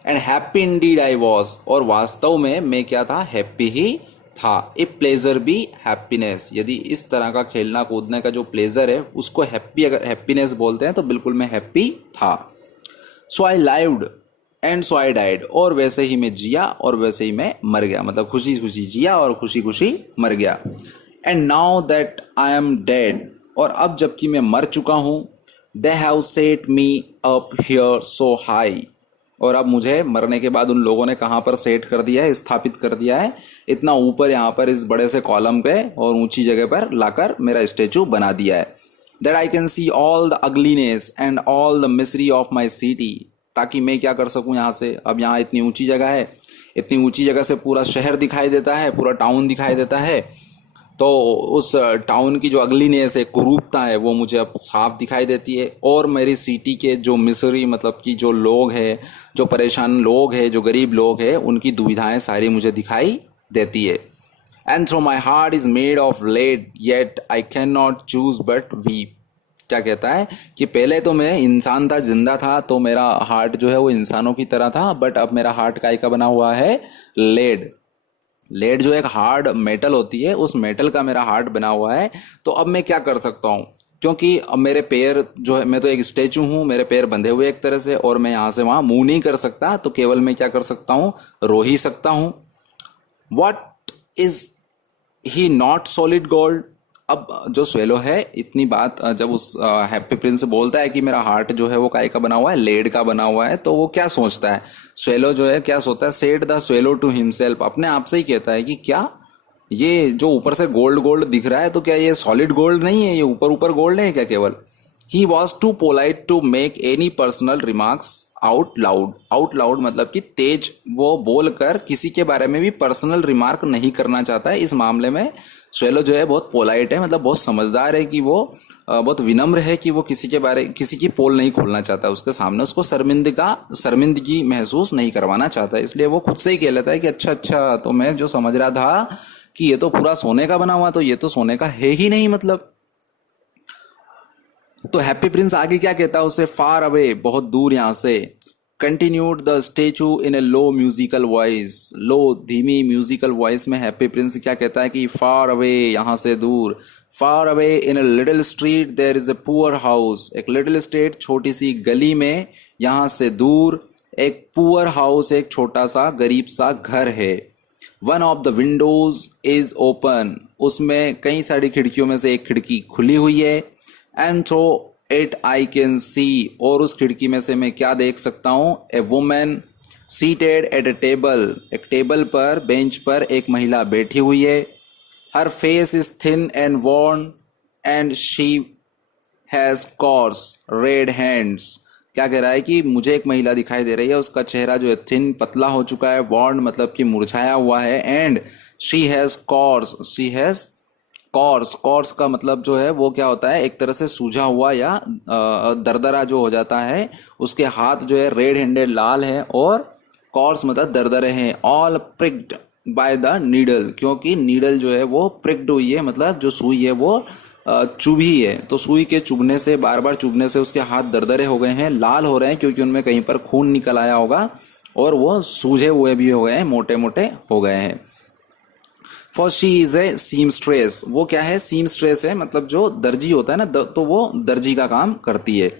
And happy Indeed I was, और वास्तव में मैं क्या था, हैप्पी ही था। ए प्लेजर भी हैप्पीनेस, यदि इस तरह का खेलना कूदने का जो प्लेजर है उसको हैप्पी अगर हैप्पीनेस बोलते हैं तो बिल्कुल मैं हैप्पी था। So I lived and so I died, और वैसे ही मैं जिया और वैसे ही मैं मर गया, मतलब खुशी खुशी जिया और खुशी खुशी मर गया। And now that I am dead, और अब जबकि मैं मर चुका हूँ, they have set me up here so high, और अब मुझे मरने के बाद उन लोगों ने कहाँ पर सेट कर दिया है, स्थापित कर दिया है, इतना ऊपर यहाँ पर इस बड़े से कॉलम पे और ऊंची जगह पर लाकर मेरा स्टेचू बना दिया है। That I can see all the ugliness and all the Misri of my city, ताकि मैं क्या कर सकूँ यहाँ से, अब यहाँ इतनी ऊंची जगह है, इतनी ऊंची जगह से पूरा शहर दिखाई देता है, पूरा टाउन दिखाई देता है, तो उस टाउन की जो अगलीनेस है, कुरूपता है, वो मुझे अब साफ दिखाई देती है। और मेरी सिटी के जो मिसरी मतलब कि जो लोग हैं, जो परेशान लोग हैं, जो गरीब लोग हैं, उनकी दुविधाएं सारी मुझे दिखाई देती है। And though my heart is made of lead yet I can not choose but weep, क्या कहता है कि पहले तो मैं इंसान था, जिंदा था, तो मेरा हार्ट जो है वो इंसानों की तरह था, बट अब मेरा हार्ट काय का बना हुआ है, लेड। लेड जो एक हार्ड मेटल होती है, उस मेटल का मेरा हार्ट बना हुआ है। तो अब मैं क्या कर सकता हूँ, क्योंकि अब मेरे पैर जो है, मैं तो एक स्टैचू हूँ, मेरे पैर बंधे हुए एक तरह से, और मैं यहाँ से वहाँ मूव नहीं कर सकता, तो केवल मैं क्या कर सकता हूँ, रो ही सकता हूँ। What is he not solid gold. अब जो स्वेलो है इतनी बात जब उस हैप्पी प्रिंस बोलता है कि मेरा हार्ट जो है वो काय का बना हुआ है, लेड का बना हुआ है, तो वो क्या सोचता है, स्वेलो जो है क्या सोचता है, said the swallow to himself, अपने आप से ही कहता है कि क्या ये जो ऊपर से गोल्ड गोल्ड दिख रहा है तो क्या ये सॉलिड गोल्ड नहीं है, ये ऊपर ऊपर गोल्ड है क्या केवल। He was too polite to make any personal remarks out loud. Out loud मतलब कि तेज वो बोलकर किसी के बारे में भी पर्सनल रिमार्क नहीं करना चाहता है। इस मामले में स्वेलो जो है बहुत पोलाइट है, मतलब बहुत समझदार है कि वो बहुत विनम्र है कि वो किसी की पोल नहीं खोलना चाहता उसके सामने, उसको शर्मिंदगी महसूस नहीं करवाना चाहता, इसलिए वो खुद से ही कह लेता है कि अच्छा अच्छा, तो मैं जो समझ रहा था कि ये तो पूरा सोने का बना हुआ, तो ये तो सोने का है ही नहीं मतलब। तो हैप्पी प्रिंस आगे क्या कहता है उसे, फार अवे, बहुत दूर यहां से। Continued the statue in a low musical voice, low धीमी म्यूजिकल वॉइस में हैप्पी प्रिंस क्या कहता है कि फार अवे, यहां से दूर। Far away in a little street there is a poor house, एक लिटिल स्टेट छोटी सी गली में, यहां से दूर एक पुअर हाउस, एक छोटा सा गरीब सा घर है। One of the Windows is open, उसमें कई सारी खिड़कियों में से एक खिड़की खुली हुई है। And through it I can see, और उस खिड़की में से मैं क्या देख सकता हूँ, a women seated at a table, एक टेबल पर, बेंच पर एक महिला बैठी हुई है। Her face is thin and worn and she has coarse red hands. क्या कह रहा है कि मुझे एक महिला दिखाई दे रही है, उसका चेहरा जो है थिन, पतला हो चुका है, वॉर्न मतलब कि मुरझाया हुआ है, and she has corns, corns का मतलब जो है वो क्या होता है, एक तरह से सूझा हुआ या दरदरा जो हो जाता है। उसके हाथ जो है रेड हैंडेड, लाल है, और कॉर्स मतलब दरदरे हैं। ऑल प्रिक्ड बाय द नीडल, क्योंकि नीडल जो है वो प्रिक्ड हुई है, मतलब जो सुई है वो चुभी है, तो सुई के चुभने से, बार बार चुभने से उसके हाथ दरदरे हो गए हैं, लाल हो रहे हैं क्योंकि उनमें कहीं पर खून निकल आया होगा, और वो सूझे हुए भी हो गए हैं, मोटे मोटे हो गए हैं। For she is a seamstress, वो क्या है, सीमस्ट्रेस है, मतलब जो दर्जी होता है ना, तो वो दर्जी का काम करती है।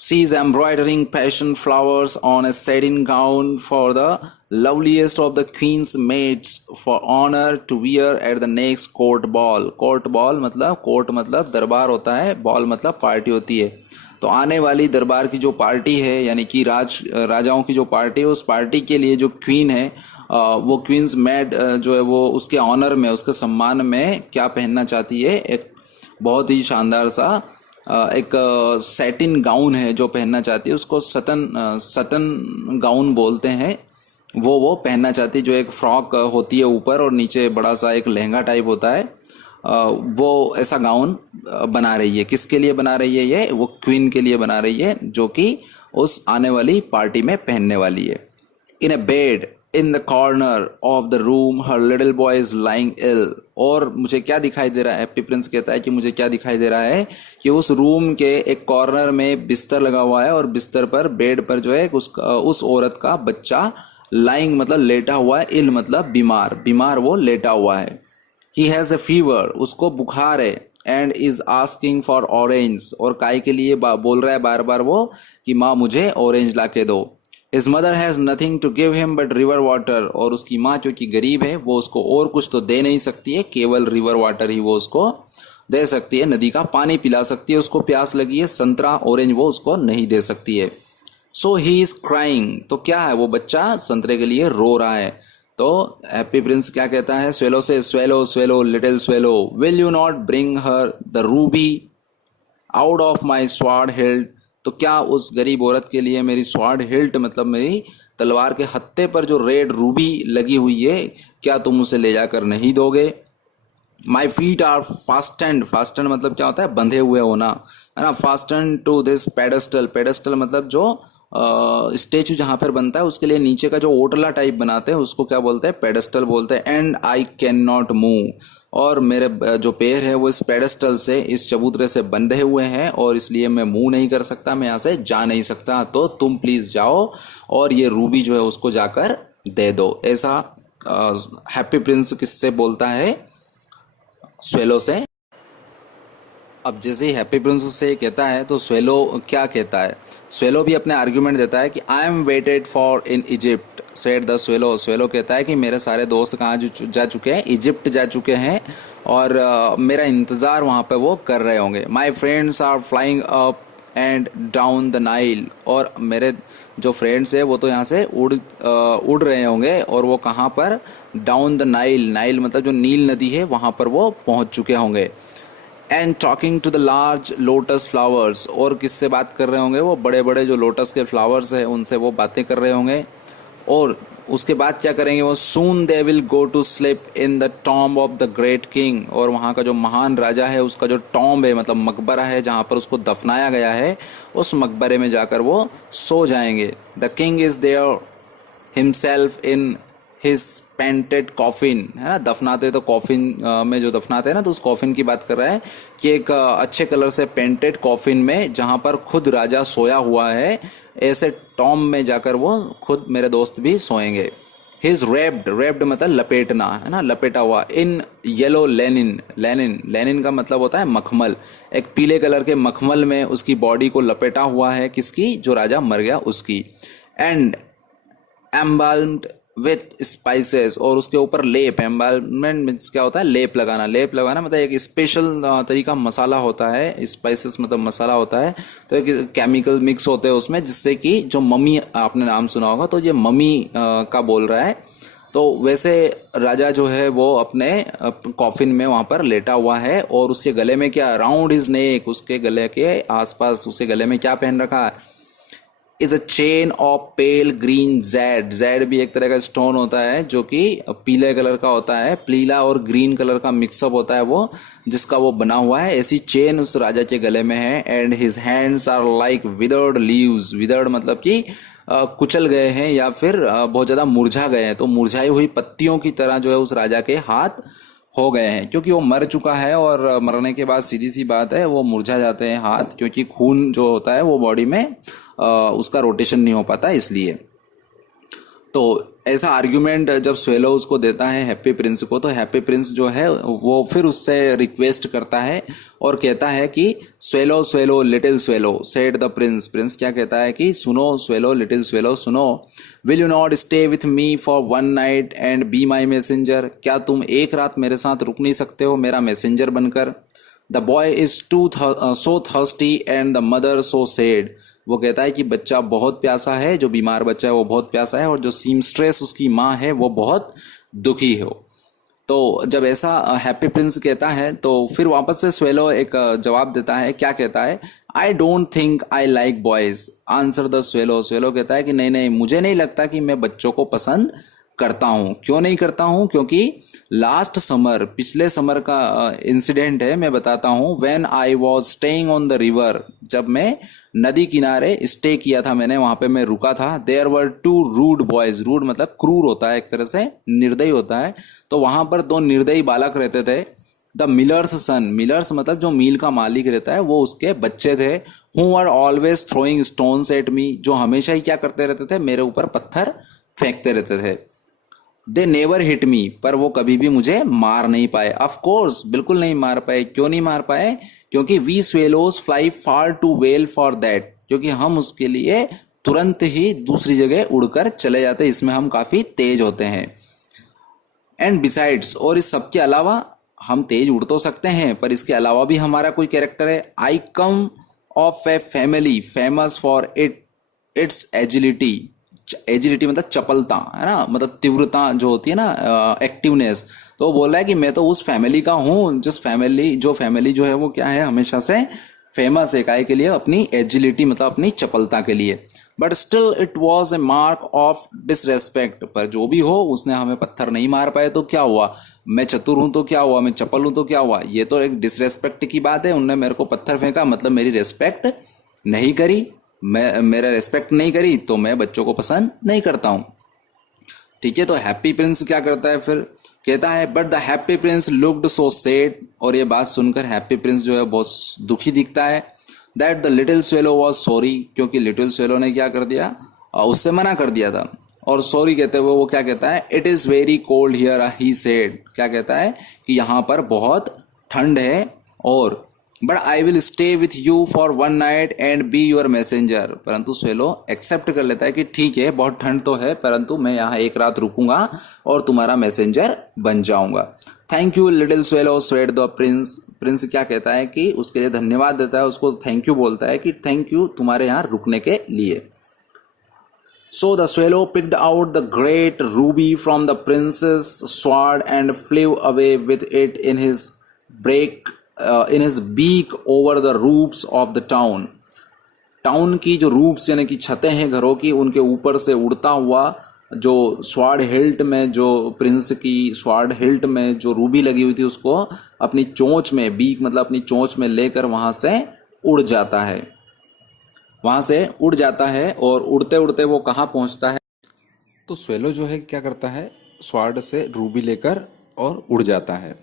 She is embroidering passion flowers on A satin gown for the loveliest of the queen's maids for honor to wear at the next court ball। court ball मतलब, कोर्ट मतलब दरबार होता है, बॉल मतलब पार्टी होती है। तो आने वाली दरबार की जो पार्टी है, यानी कि राजाओं की जो पार्टी है, उस पार्टी के लिए जो क्वीन है, वो क्वींस मेड जो है वो उसके ऑनर में, उसके सम्मान में क्या पहनना चाहती है, एक बहुत ही शानदार सा एक सैटिन गाउन है जो पहनना चाहती है, उसको सटन गाउन बोलते हैं। वो पहनना चाहती है, जो एक फ्रॉक होती है ऊपर और नीचे बड़ा सा एक लहंगा टाइप होता है, वो ऐसा गाउन बना रही है। किसके लिए बना रही है ये, वो क्वीन के लिए बना रही है, जो कि उस आने वाली पार्टी में पहनने वाली है। In a bed in the corner of the room her little boy is lying ill, और मुझे क्या दिखाई दे रहा है, हैप्पी प्रिंस कहता है कि मुझे क्या दिखाई दे रहा है कि उस रूम के एक कॉर्नर में बिस्तर लगा हुआ है, और बिस्तर पर, बेड पर जो है उस औरत का बच्चा, लाइंग मतलब लेटा हुआ है, इल मतलब बीमार, बीमार वो लेटा हुआ है। ही हैज ए फीवर, उसको बुखार है, and is asking for orange, और काय के लिए बोल रहा है बार बार वो कि माँ मुझे ऑरेंज ला के दो। His mother has nothing to give him but river water, और उसकी माँ क्योंकि गरीब है वो उसको और कुछ तो दे नहीं सकती है, केवल रिवर वाटर ही वो उसको दे सकती है, नदी का पानी पिला सकती है, उसको प्यास लगी है, संतरा ऑरेंज वो उसको नहीं दे सकती है। सो ही इज क्राइंग, तो क्या है, वो बच्चा संतरे के लिए रो रहा है। तो हैप्पी प्रिंस क्या कहता है स्वेलो से, swallow swallow little swallow, will you not bring her the Ruby out of my sword hilt, तो क्या उस गरीब औरत के लिए मेरी स्वार्ड हिल्ट मतलब मेरी तलवार के हत्थे पर जो रेड रूबी लगी हुई है, क्या तुम उसे ले जाकर नहीं दोगे। My feet are fastened, fastened मतलब क्या होता है, बंधे हुए होना, है ना। Fastened to this pedestal, pedestal मतलब जो स्टेचू जहां पर बनता है उसके लिए नीचे का जो ओटला टाइप बनाते हैं उसको क्या बोलते हैं, पेडेस्टल बोलते हैं। And I can not move, और मेरे जो पैर है वो इस पेडेस्टल से, इस चबूतरे से बंधे हुए हैं, और इसलिए मैं मूव नहीं कर सकता, मैं यहाँ से जा नहीं सकता, तो तुम प्लीज जाओ और ये रूबी जो है उसको जाकर दे दो। ऐसा हैप्पी प्रिंस किससे बोलता है, स्वेलो से। अब जैसे ही हैप्पी प्रिंस उससे ये कहता है तो स्वेलो क्या कहता है, स्वेलो भी अपने आर्ग्यूमेंट देता है कि I am waited for in Egypt said the swallow. Swallow कहता है कि मेरे सारे दोस्त कहाँ जा चुके हैं, इजिप्ट जा चुके हैं और मेरा इंतज़ार वहाँ पे वो कर रहे होंगे। My friends are flying up and down the Nile, और मेरे जो फ्रेंड्स हैं वो तो यहाँ से उड़ रहे होंगे, और वो कहाँ पर, डाउन द नाइल, नाइल मतलब जो नील नदी है वहाँ पर वो पहुँच चुके होंगे। And talking to the large lotus flowers, और किससे बात कर रहे होंगे, वो बड़े बड़े जो लोटस के फ्लावर्स हैं उनसे वो बातें कर रहे होंगे। और उसके बाद क्या करेंगे वो, soon they will go to sleep in the tomb of the great king, और वहाँ का जो महान राजा है उसका जो टॉम्ब है मतलब मकबरा है जहाँ पर उसको दफनाया गया है, उस मकबरे में जाकर वो सो जाएंगे। The king is there himself in his painted coffin, है ना, दफनाते तो कॉफिन में जो दफनाते हैं ना, तो उस कॉफिन की बात कर रहा है कि एक अच्छे कलर से पेंटेड कॉफिन में जहां पर खुद राजा सोया हुआ है, ऐसे टॉम में जाकर वो खुद मेरे दोस्त भी सोएंगे। हिज रेप्ड, रेप्ड मतलब लपेटना, है ना, लपेटा हुआ, in yellow Lenin, Lenin Lenin का मतलब होता है मखमल, एक पीले कलर के मखमल में उसकी बॉडी को लपेटा हुआ है, किसकी, जो राजा मर गया उसकी। एंड एम्बाल्म्ड विथ स्पाइसेस, और उसके ऊपर लेप, एम्बाल्मेंट मीन्स क्या होता है, लेप लगाना, लेप लगाना मतलब एक स्पेशल तरीका मसाला होता है, स्पाइसेस मतलब मसाला होता है, तो एक केमिकल मिक्स होते हैं उसमें, जिससे कि जो मम्मी, आपने नाम सुना होगा, तो ये मम्मी का बोल रहा है। तो वैसे राजा जो है वो अपने कॉफिन में वहां पर लेटा हुआ है, और उसके गले में क्या, राउंड हिज नेक, उसके गले के आसपास उसके गले में क्या पहन रखा है, is a chain of pale green jade, jade भी एक तरह का स्टोन होता है जो कि पीले कलर का होता है, पीला और ग्रीन कलर का मिक्सअप होता है वो, जिसका वो बना हुआ है, ऐसी चेन उस राजा के गले में है। And his hands are like withered leaves, withered मतलब कि कुचल गए हैं या फिर बहुत ज्यादा मुरझा गए हैं, तो मुरझाई हुई पत्तियों की तरह जो है उस राजा के हाथ हो गए हैं, क्योंकि वो मर चुका है और मरने के बाद सीधी सी बात है वो मुरझा जाते हैं हाथ, क्योंकि खून जो होता है वो बॉडी में उसका रोटेशन नहीं हो पाता इसलिए। तो ऐसा आर्ग्यूमेंट जब स्वेलो उसको देता है हैप्पी प्रिंस को, तो हैप्पी प्रिंस जो है वो फिर उससे रिक्वेस्ट करता है और कहता है कि swallow swallow little swallow said the Prince, Prince क्या कहता है कि सुनो स्वेलो लिटिल स्वेलो सुनो, will you not stay with me for one night and be my messenger, क्या तुम एक रात मेरे साथ रुक नहीं सकते हो मेरा मैसेंजर बनकर। The boy is too so thirsty and the mother so sad, वो कहता है कि बच्चा बहुत प्यासा है, जो बीमार बच्चा है वो बहुत प्यासा है, और जो सीमस्ट्रेस उसकी माँ है वो बहुत दुखी हो। तो जब ऐसा हैप्पी प्रिंस कहता है तो फिर वापस से स्वेलो एक जवाब देता है, क्या कहता है, I don't think I like boys answer the swallow, swallow कहता है कि नहीं नहीं, मुझे नहीं लगता कि मैं बच्चों को पसंद करता हूं। क्यों नहीं करता हूं, क्योंकि लास्ट समर, पिछले समर का इंसिडेंट है, मैं बताता हूं। When I was staying on the river, जब मैं नदी किनारे स्टे किया था मैंने, वहां पे मैं रुका था, there were two rude boys, rude मतलब क्रूर होता है, एक तरह से निर्दयी होता है, तो वहां पर दो निर्दयी बालक रहते थे। द मिलर्स सन, मिलर्स मतलब जो मील का मालिक रहता है वो उसके बच्चे थे। Who are always throwing stones at me, जो हमेशा ही क्या करते रहते थे, मेरे ऊपर पत्थर फेंकते रहते थे। दे नेवर हिट मी, पर वो कभी भी मुझे मार नहीं पाए। ऑफ कोर्स, बिल्कुल नहीं मार पाए। क्यों नहीं मार पाए, क्योंकि we swallows fly far too well for that, क्योंकि हम उसके लिए तुरंत ही दूसरी जगह उड़कर चले जाते, इसमें हम काफी तेज होते हैं। एंड बिसाइड्स, और इस सब के अलावा, हम तेज उड़ तो सकते हैं पर इसके अलावा भी हमारा कोई कैरेक्टर है। I come of a family famous for its agility, agility मतलब चपलता, है ना, मतलब तीव्रता जो होती है ना, एक्टिवनेस। तो वो बोल रहा है कि मैं तो उस फैमिली का हूँ, जो फैमिली जो है वो क्या है, हमेशा से फेमस है काय के लिए, अपनी एजिलिटी मतलब अपनी चपलता के लिए। But still it was a mark of disrespect, पर जो भी हो उसने हमें पत्थर नहीं मार पाए तो क्या हुआ, मैं चतुर हूं तो क्या हुआ, मैं चपल हूं तो क्या हुआ, ये तो एक डिसरेस्पेक्ट की बात है। उनने मेरे को पत्थर फेंका मतलब मेरी रेस्पेक्ट नहीं करी, मेरा रेस्पेक्ट नहीं करी, तो मैं बच्चों को पसंद नहीं करता हूं। ठीक है, तो हैप्पी प्रिंस क्या करता है फिर, कहता है but the happy Prince looked so sad, और ये बात सुनकर हैप्पी प्रिंस जो है बहुत दुखी दिखता है। That the little swallow was sorry, क्योंकि लिटिल स्वेलो ने क्या कर दिया, उससे मना कर दिया था। और सॉरी कहते हुए वो क्या कहता है, it is very cold here he said, क्या कहता है कि यहाँ पर बहुत ठंड है और but I will stay with you for one night and be your messenger. परंतु स्वेलो एक्सेप्ट कर लेता है कि ठीक है, बहुत ठंड तो है, परंतु मैं यहाँ एक रात रुकूंगा और तुम्हारा मैसेंजर बन जाऊंगा। Thank you little swallow swayed the Prince. Prince क्या कहता है कि उसके लिए धन्यवाद देता है, उसको थैंक यू बोलता है कि थैंक यू तुम्हारे यहाँ रुकने के लिए। So the swallow picked out the great ruby from the prince's sword and flew away with it in his beak over the roofs of the town. Town की जो रूफ्स यानी कि छतें हैं घरों की, उनके ऊपर से उड़ता हुआ जो स्वार्ड हिल्ट में, जो प्रिंस की स्वार्ड हिल्ट में जो रूबी लगी हुई थी, उसको अपनी चोंच में, बीक मतलब अपनी चोंच में लेकर वहां से उड़ जाता है। वहां से उड़ जाता है और उड़ते उड़ते वो कहाँ पहुंचता है? तो स्वेलो जो है क्या करता है, स्वार्ड से रूबी लेकर और उड़ जाता है।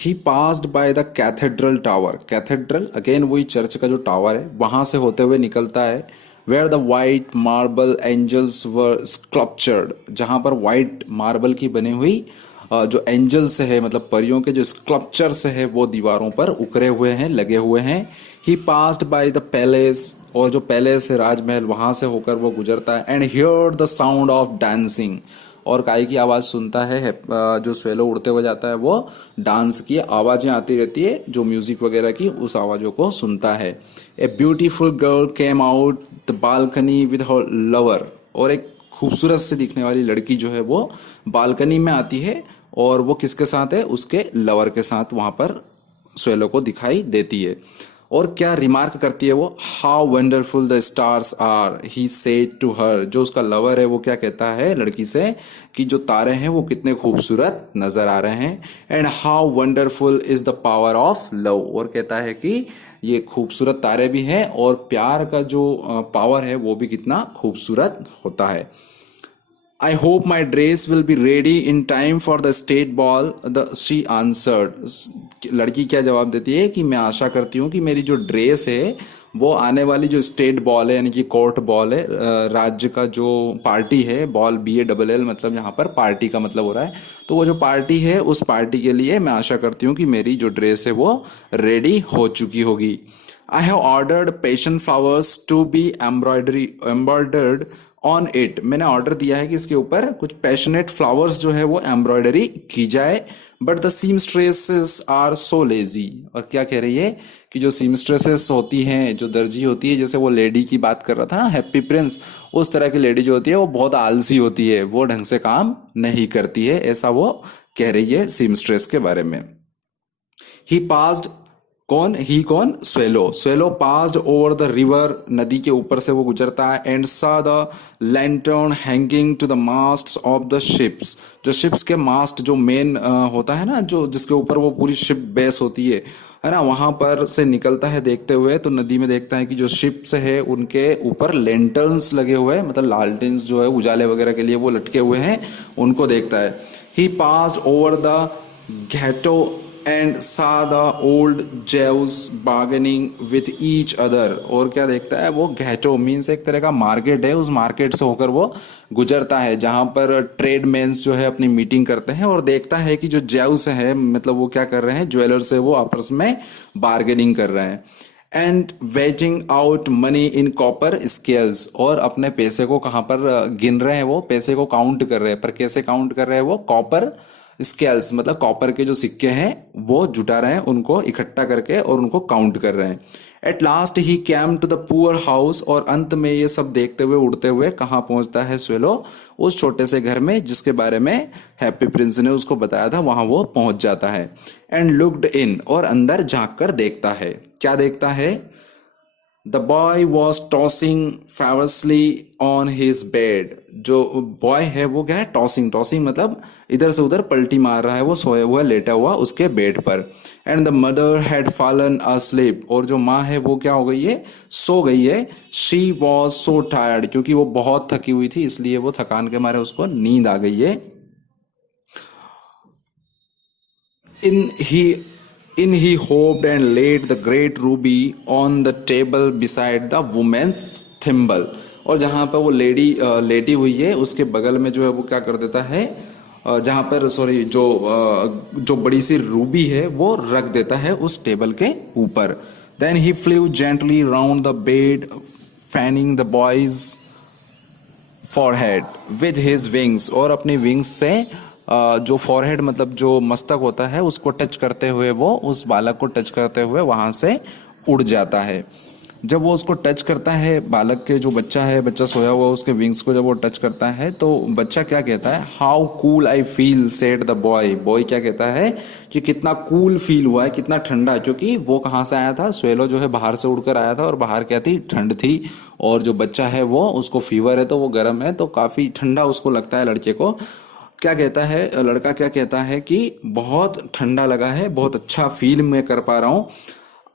He passed by the cathedral tower. Cathedral again वही चर्च का जो टावर है, वहां से होते हुए निकलता है। Where the white marble angels were sculptured. जहां पर वाइट मार्बल की बनी हुई जो एंजल्स है, मतलब परियों के जो स्कल्पचर्स है, वो दीवारों पर उकरे हुए हैं, लगे हुए हैं। ही पास्ड बाय द पैलेस। और जो पैलेस है, राजमहल, वहां से होकर वो गुजरता है। And here the sound of dancing. और काई की आवाज सुनता है। जो स्वेलो उड़ते हुए जाता है वो डांस की आवाजें आती रहती है, जो म्यूजिक वगैरह की, उस आवाजों को सुनता है। A beautiful girl came out the balcony with her lover. और एक खूबसूरत से दिखने वाली लड़की जो है वो बालकनी में आती है, और वो किसके साथ है? उसके लवर के साथ वहां पर स्वेलो को दिखाई देती है। और क्या रिमार्क करती है वो? How wonderful the stars are he said to her. जो उसका लवर है वो क्या कहता है लड़की से कि जो तारे हैं वो कितने खूबसूरत नजर आ रहे हैं। And how wonderful is the power of love. और कहता है कि ये खूबसूरत तारे भी हैं और प्यार का जो पावर है वो भी कितना खूबसूरत होता है। I hope my dress will be ready in time for the state ball, she answered. लड़की क्या जवाब देती है कि मैं आशा करती हूँ कि मेरी जो ड्रेस है वो आने वाली जो स्टेट बॉल है, यानी कि कोर्ट बॉल है, राज्य का जो पार्टी है, बॉल BALL मतलब यहाँ पर पार्टी का मतलब हो रहा है, तो वो जो पार्टी है उस पार्टी के लिए मैं आशा करती हूँ कि मेरी जो ड्रेस है वो रेडी हो चुकी होगी। I have ordered patient flowers to be embroidered on it. मैंने ऑर्डर दिया है कि इसके ऊपर कुछ पैशनेट फ्लावर्स जो है वो एम्ब्रॉयडरी की जाए। But the seamstresses are so lazy. और क्या कह रही है कि जो सीमस्ट्रेसेस होती हैं, जो दर्जी होती है, जैसे वो लेडी की बात कर रहा था ना, हैप्पी प्रिंस, उस तरह की लेडी जो होती है वो बहुत आलसी होती है, वो ढंग से काम नहीं करती है, ऐसा वो कह रही है सीमस्ट्रेस के बारे में। ही पास्ड, कौन? ही कौन? Swallow. Swallow passed over the river. नदी के ऊपर से वो गुजरता है। And saw the lantern hanging to the masts of the ships. जो शिप्स के मास्ट, जो मेन होता है ना, जो जिसके ऊपर वो पूरी शिप बेस होती है ना, वहां पर से निकलता है देखते हुए। तो नदी में देखता है कि जो शिप्स है उनके ऊपर लैंटर्न्स लगे हुए हैं, मतलब लालटेन्स जो है उजाले वगैरह के लिए वो लटके हुए हैं, उनको देखता है। He passed over the ghetto and saw the old Jews bargaining with each other. और क्या देखता है वो? घैटो मीन्स एक तरह का मार्केट है, उस मार्केट से होकर वो गुजरता है जहां पर ट्रेडमेन्स जो है अपनी मीटिंग करते हैं, और देखता है कि जो जेव्स है, मतलब वो क्या कर रहे हैं, ज्वेलर्स है, वो आपस में बार्गेनिंग कर रहे हैं। And waging out money in copper scales. और अपने पैसे को कहां पर गिन रहे हैं? वो पैसे को काउंट कर रहे हैं। पर कैसे काउंट कर रहे हैं वो? कॉपर स्केल्स, मतलब कॉपर के जो सिक्के हैं वो जुटा रहे हैं, उनको इकट्ठा करके और उनको काउंट कर रहे हैं। At last he came to the poor house. और अंत में ये सब देखते हुए, उड़ते हुए कहाँ पहुंचता है स्वेलो? उस छोटे से घर में जिसके बारे में हैप्पी प्रिंस ने उसको बताया था, वहां वो पहुंच जाता है। And looked in. और अंदर झांक कर देखता है। क्या देखता है? The boy was tossing feverishly on his bed. जो बॉय है वो क्या है? टॉसिंग। टॉसिंग मतलब इधर से उधर पलटी मार रहा है, वो सोया हुआ, लेटा हुआ उसके बेड पर। And the mother had fallen asleep. और जो माँ है वो क्या हो गई है? सो गई है। शी वॉज सो टायर्ड, क्योंकि वो बहुत थकी हुई थी, इसलिए वो थकान के मारे उसको नींद आ गई है। In he hoped and laid the great ruby on the table beside the woman's thimble। और जहां पर वो लेटी हुई है उसके बगल में जो है वो क्या कर देता है, जहां पर जो बड़ी सी रूबी है वो रख देता है उस टेबल के ऊपर। Then he flew gently round the bed, fanning the boy's forehead with his wings, और अपनी विंग्स से जो फॉरहेड मतलब जो मस्तक होता है उसको टच करते हुए वो उस बालक को टच करते हुए वहां से उड़ जाता है। जब वो उसको टच करता है, बालक के जो बच्चा है, बच्चा सोया हुआ उसके विंग्स को जब वो टच करता है तो बच्चा क्या कहता है, how cool I feel said the boy. Boy क्या कहता है कि कितना कूल फील हुआ है, कितना ठंडा, क्योंकि वो कहाँ से आया था, स्वेलो जो है बाहर से उड़कर आया था और बाहर क्या थी, ठंड थी, और जो बच्चा है वो उसको फीवर है तो वो गर्म है, तो काफी ठंडा उसको लगता है लड़के को। क्या कहता है लड़का, क्या कहता है कि बहुत ठंडा लगा है, बहुत अच्छा फील मैं कर पा रहा हूँ।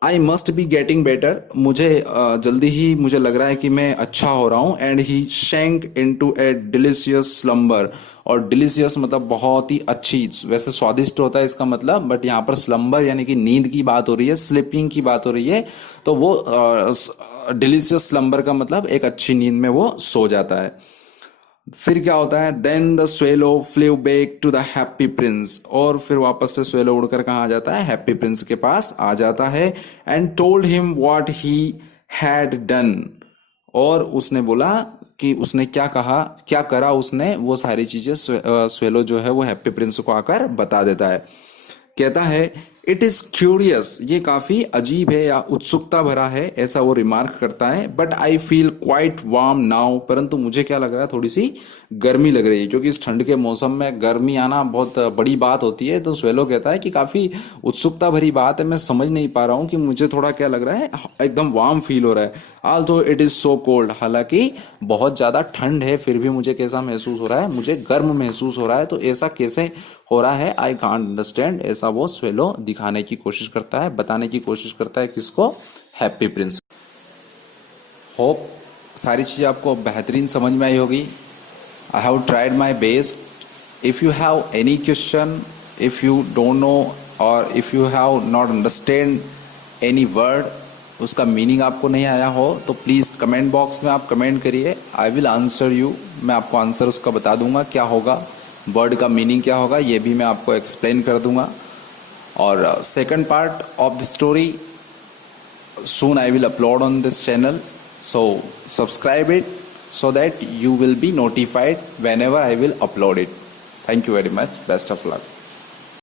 I must be getting better, मुझे जल्दी ही मुझे लग रहा है कि मैं अच्छा हो रहा हूँ। And he sank into a delicious slumber, और डिलीशियस मतलब बहुत ही अच्छी, वैसे स्वादिष्ट होता है इसका मतलब, बट यहाँ पर स्लम्बर यानी कि नींद की बात हो रही है, स्लीपिंग की बात हो रही है, तो वो डिलीशियस स्लम्बर का मतलब एक अच्छी नींद में वो सो जाता है। फिर क्या होता है, then the swallow flew back to the happy Prince, और फिर वापस से स्वेलो उड़कर कहाँ आ जाता है, हैप्पी प्रिंस के पास आ जाता है। And told him what he had done, और उसने बोला कि उसने क्या कहा, क्या करा उसने, वो सारी चीजें स्वेलो जो है वो हैप्पी प्रिंस को आकर बता देता है। कहता है इट इज क्यूरियस, ये काफी अजीब है या उत्सुकता भरा है, ऐसा वो रिमार्क करता है। But I feel quite warm now, परंतु मुझे क्या लग रहा है, थोड़ी सी गर्मी लग रही है, क्योंकि इस ठंड के मौसम में गर्मी आना बहुत बड़ी बात होती है। तो स्वेलो कहता है कि काफी उत्सुकता भरी बात है, मैं समझ नहीं पा रहा हूँ कि मुझे थोड़ा क्या लग रहा है, एकदम वार्म फील हो रहा है। Also it is so cold, हालांकि बहुत ज्यादा ठंड है फिर भी मुझे कैसा महसूस हो रहा है, मुझे गर्म महसूस हो रहा है। तो ऐसा कैसे हो रहा है, आई कांट अंडरस्टैंड, ऐसा वो स्वेलो दिखाने की कोशिश करता है, बताने की कोशिश करता है किसको, हैप्पी प्रिंस। होप सारी चीज़ें आपको बेहतरीन समझ में आई होगी। I have tried my best. If you have any question, if you don't know और if you have not understand any word, उसका मीनिंग आपको नहीं आया हो, तो प्लीज़ कमेंट बॉक्स में आप कमेंट करिए, आई विल आंसर यू, मैं आपको आंसर उसका बता दूंगा क्या होगा, वर्ड का मीनिंग क्या होगा ये भी मैं आपको एक्सप्लेन कर दूंगा। और second part of the story soon I will upload on this channel, so subscribe it so that you will be notified whenever I will upload it. Thank you very much, best of luck.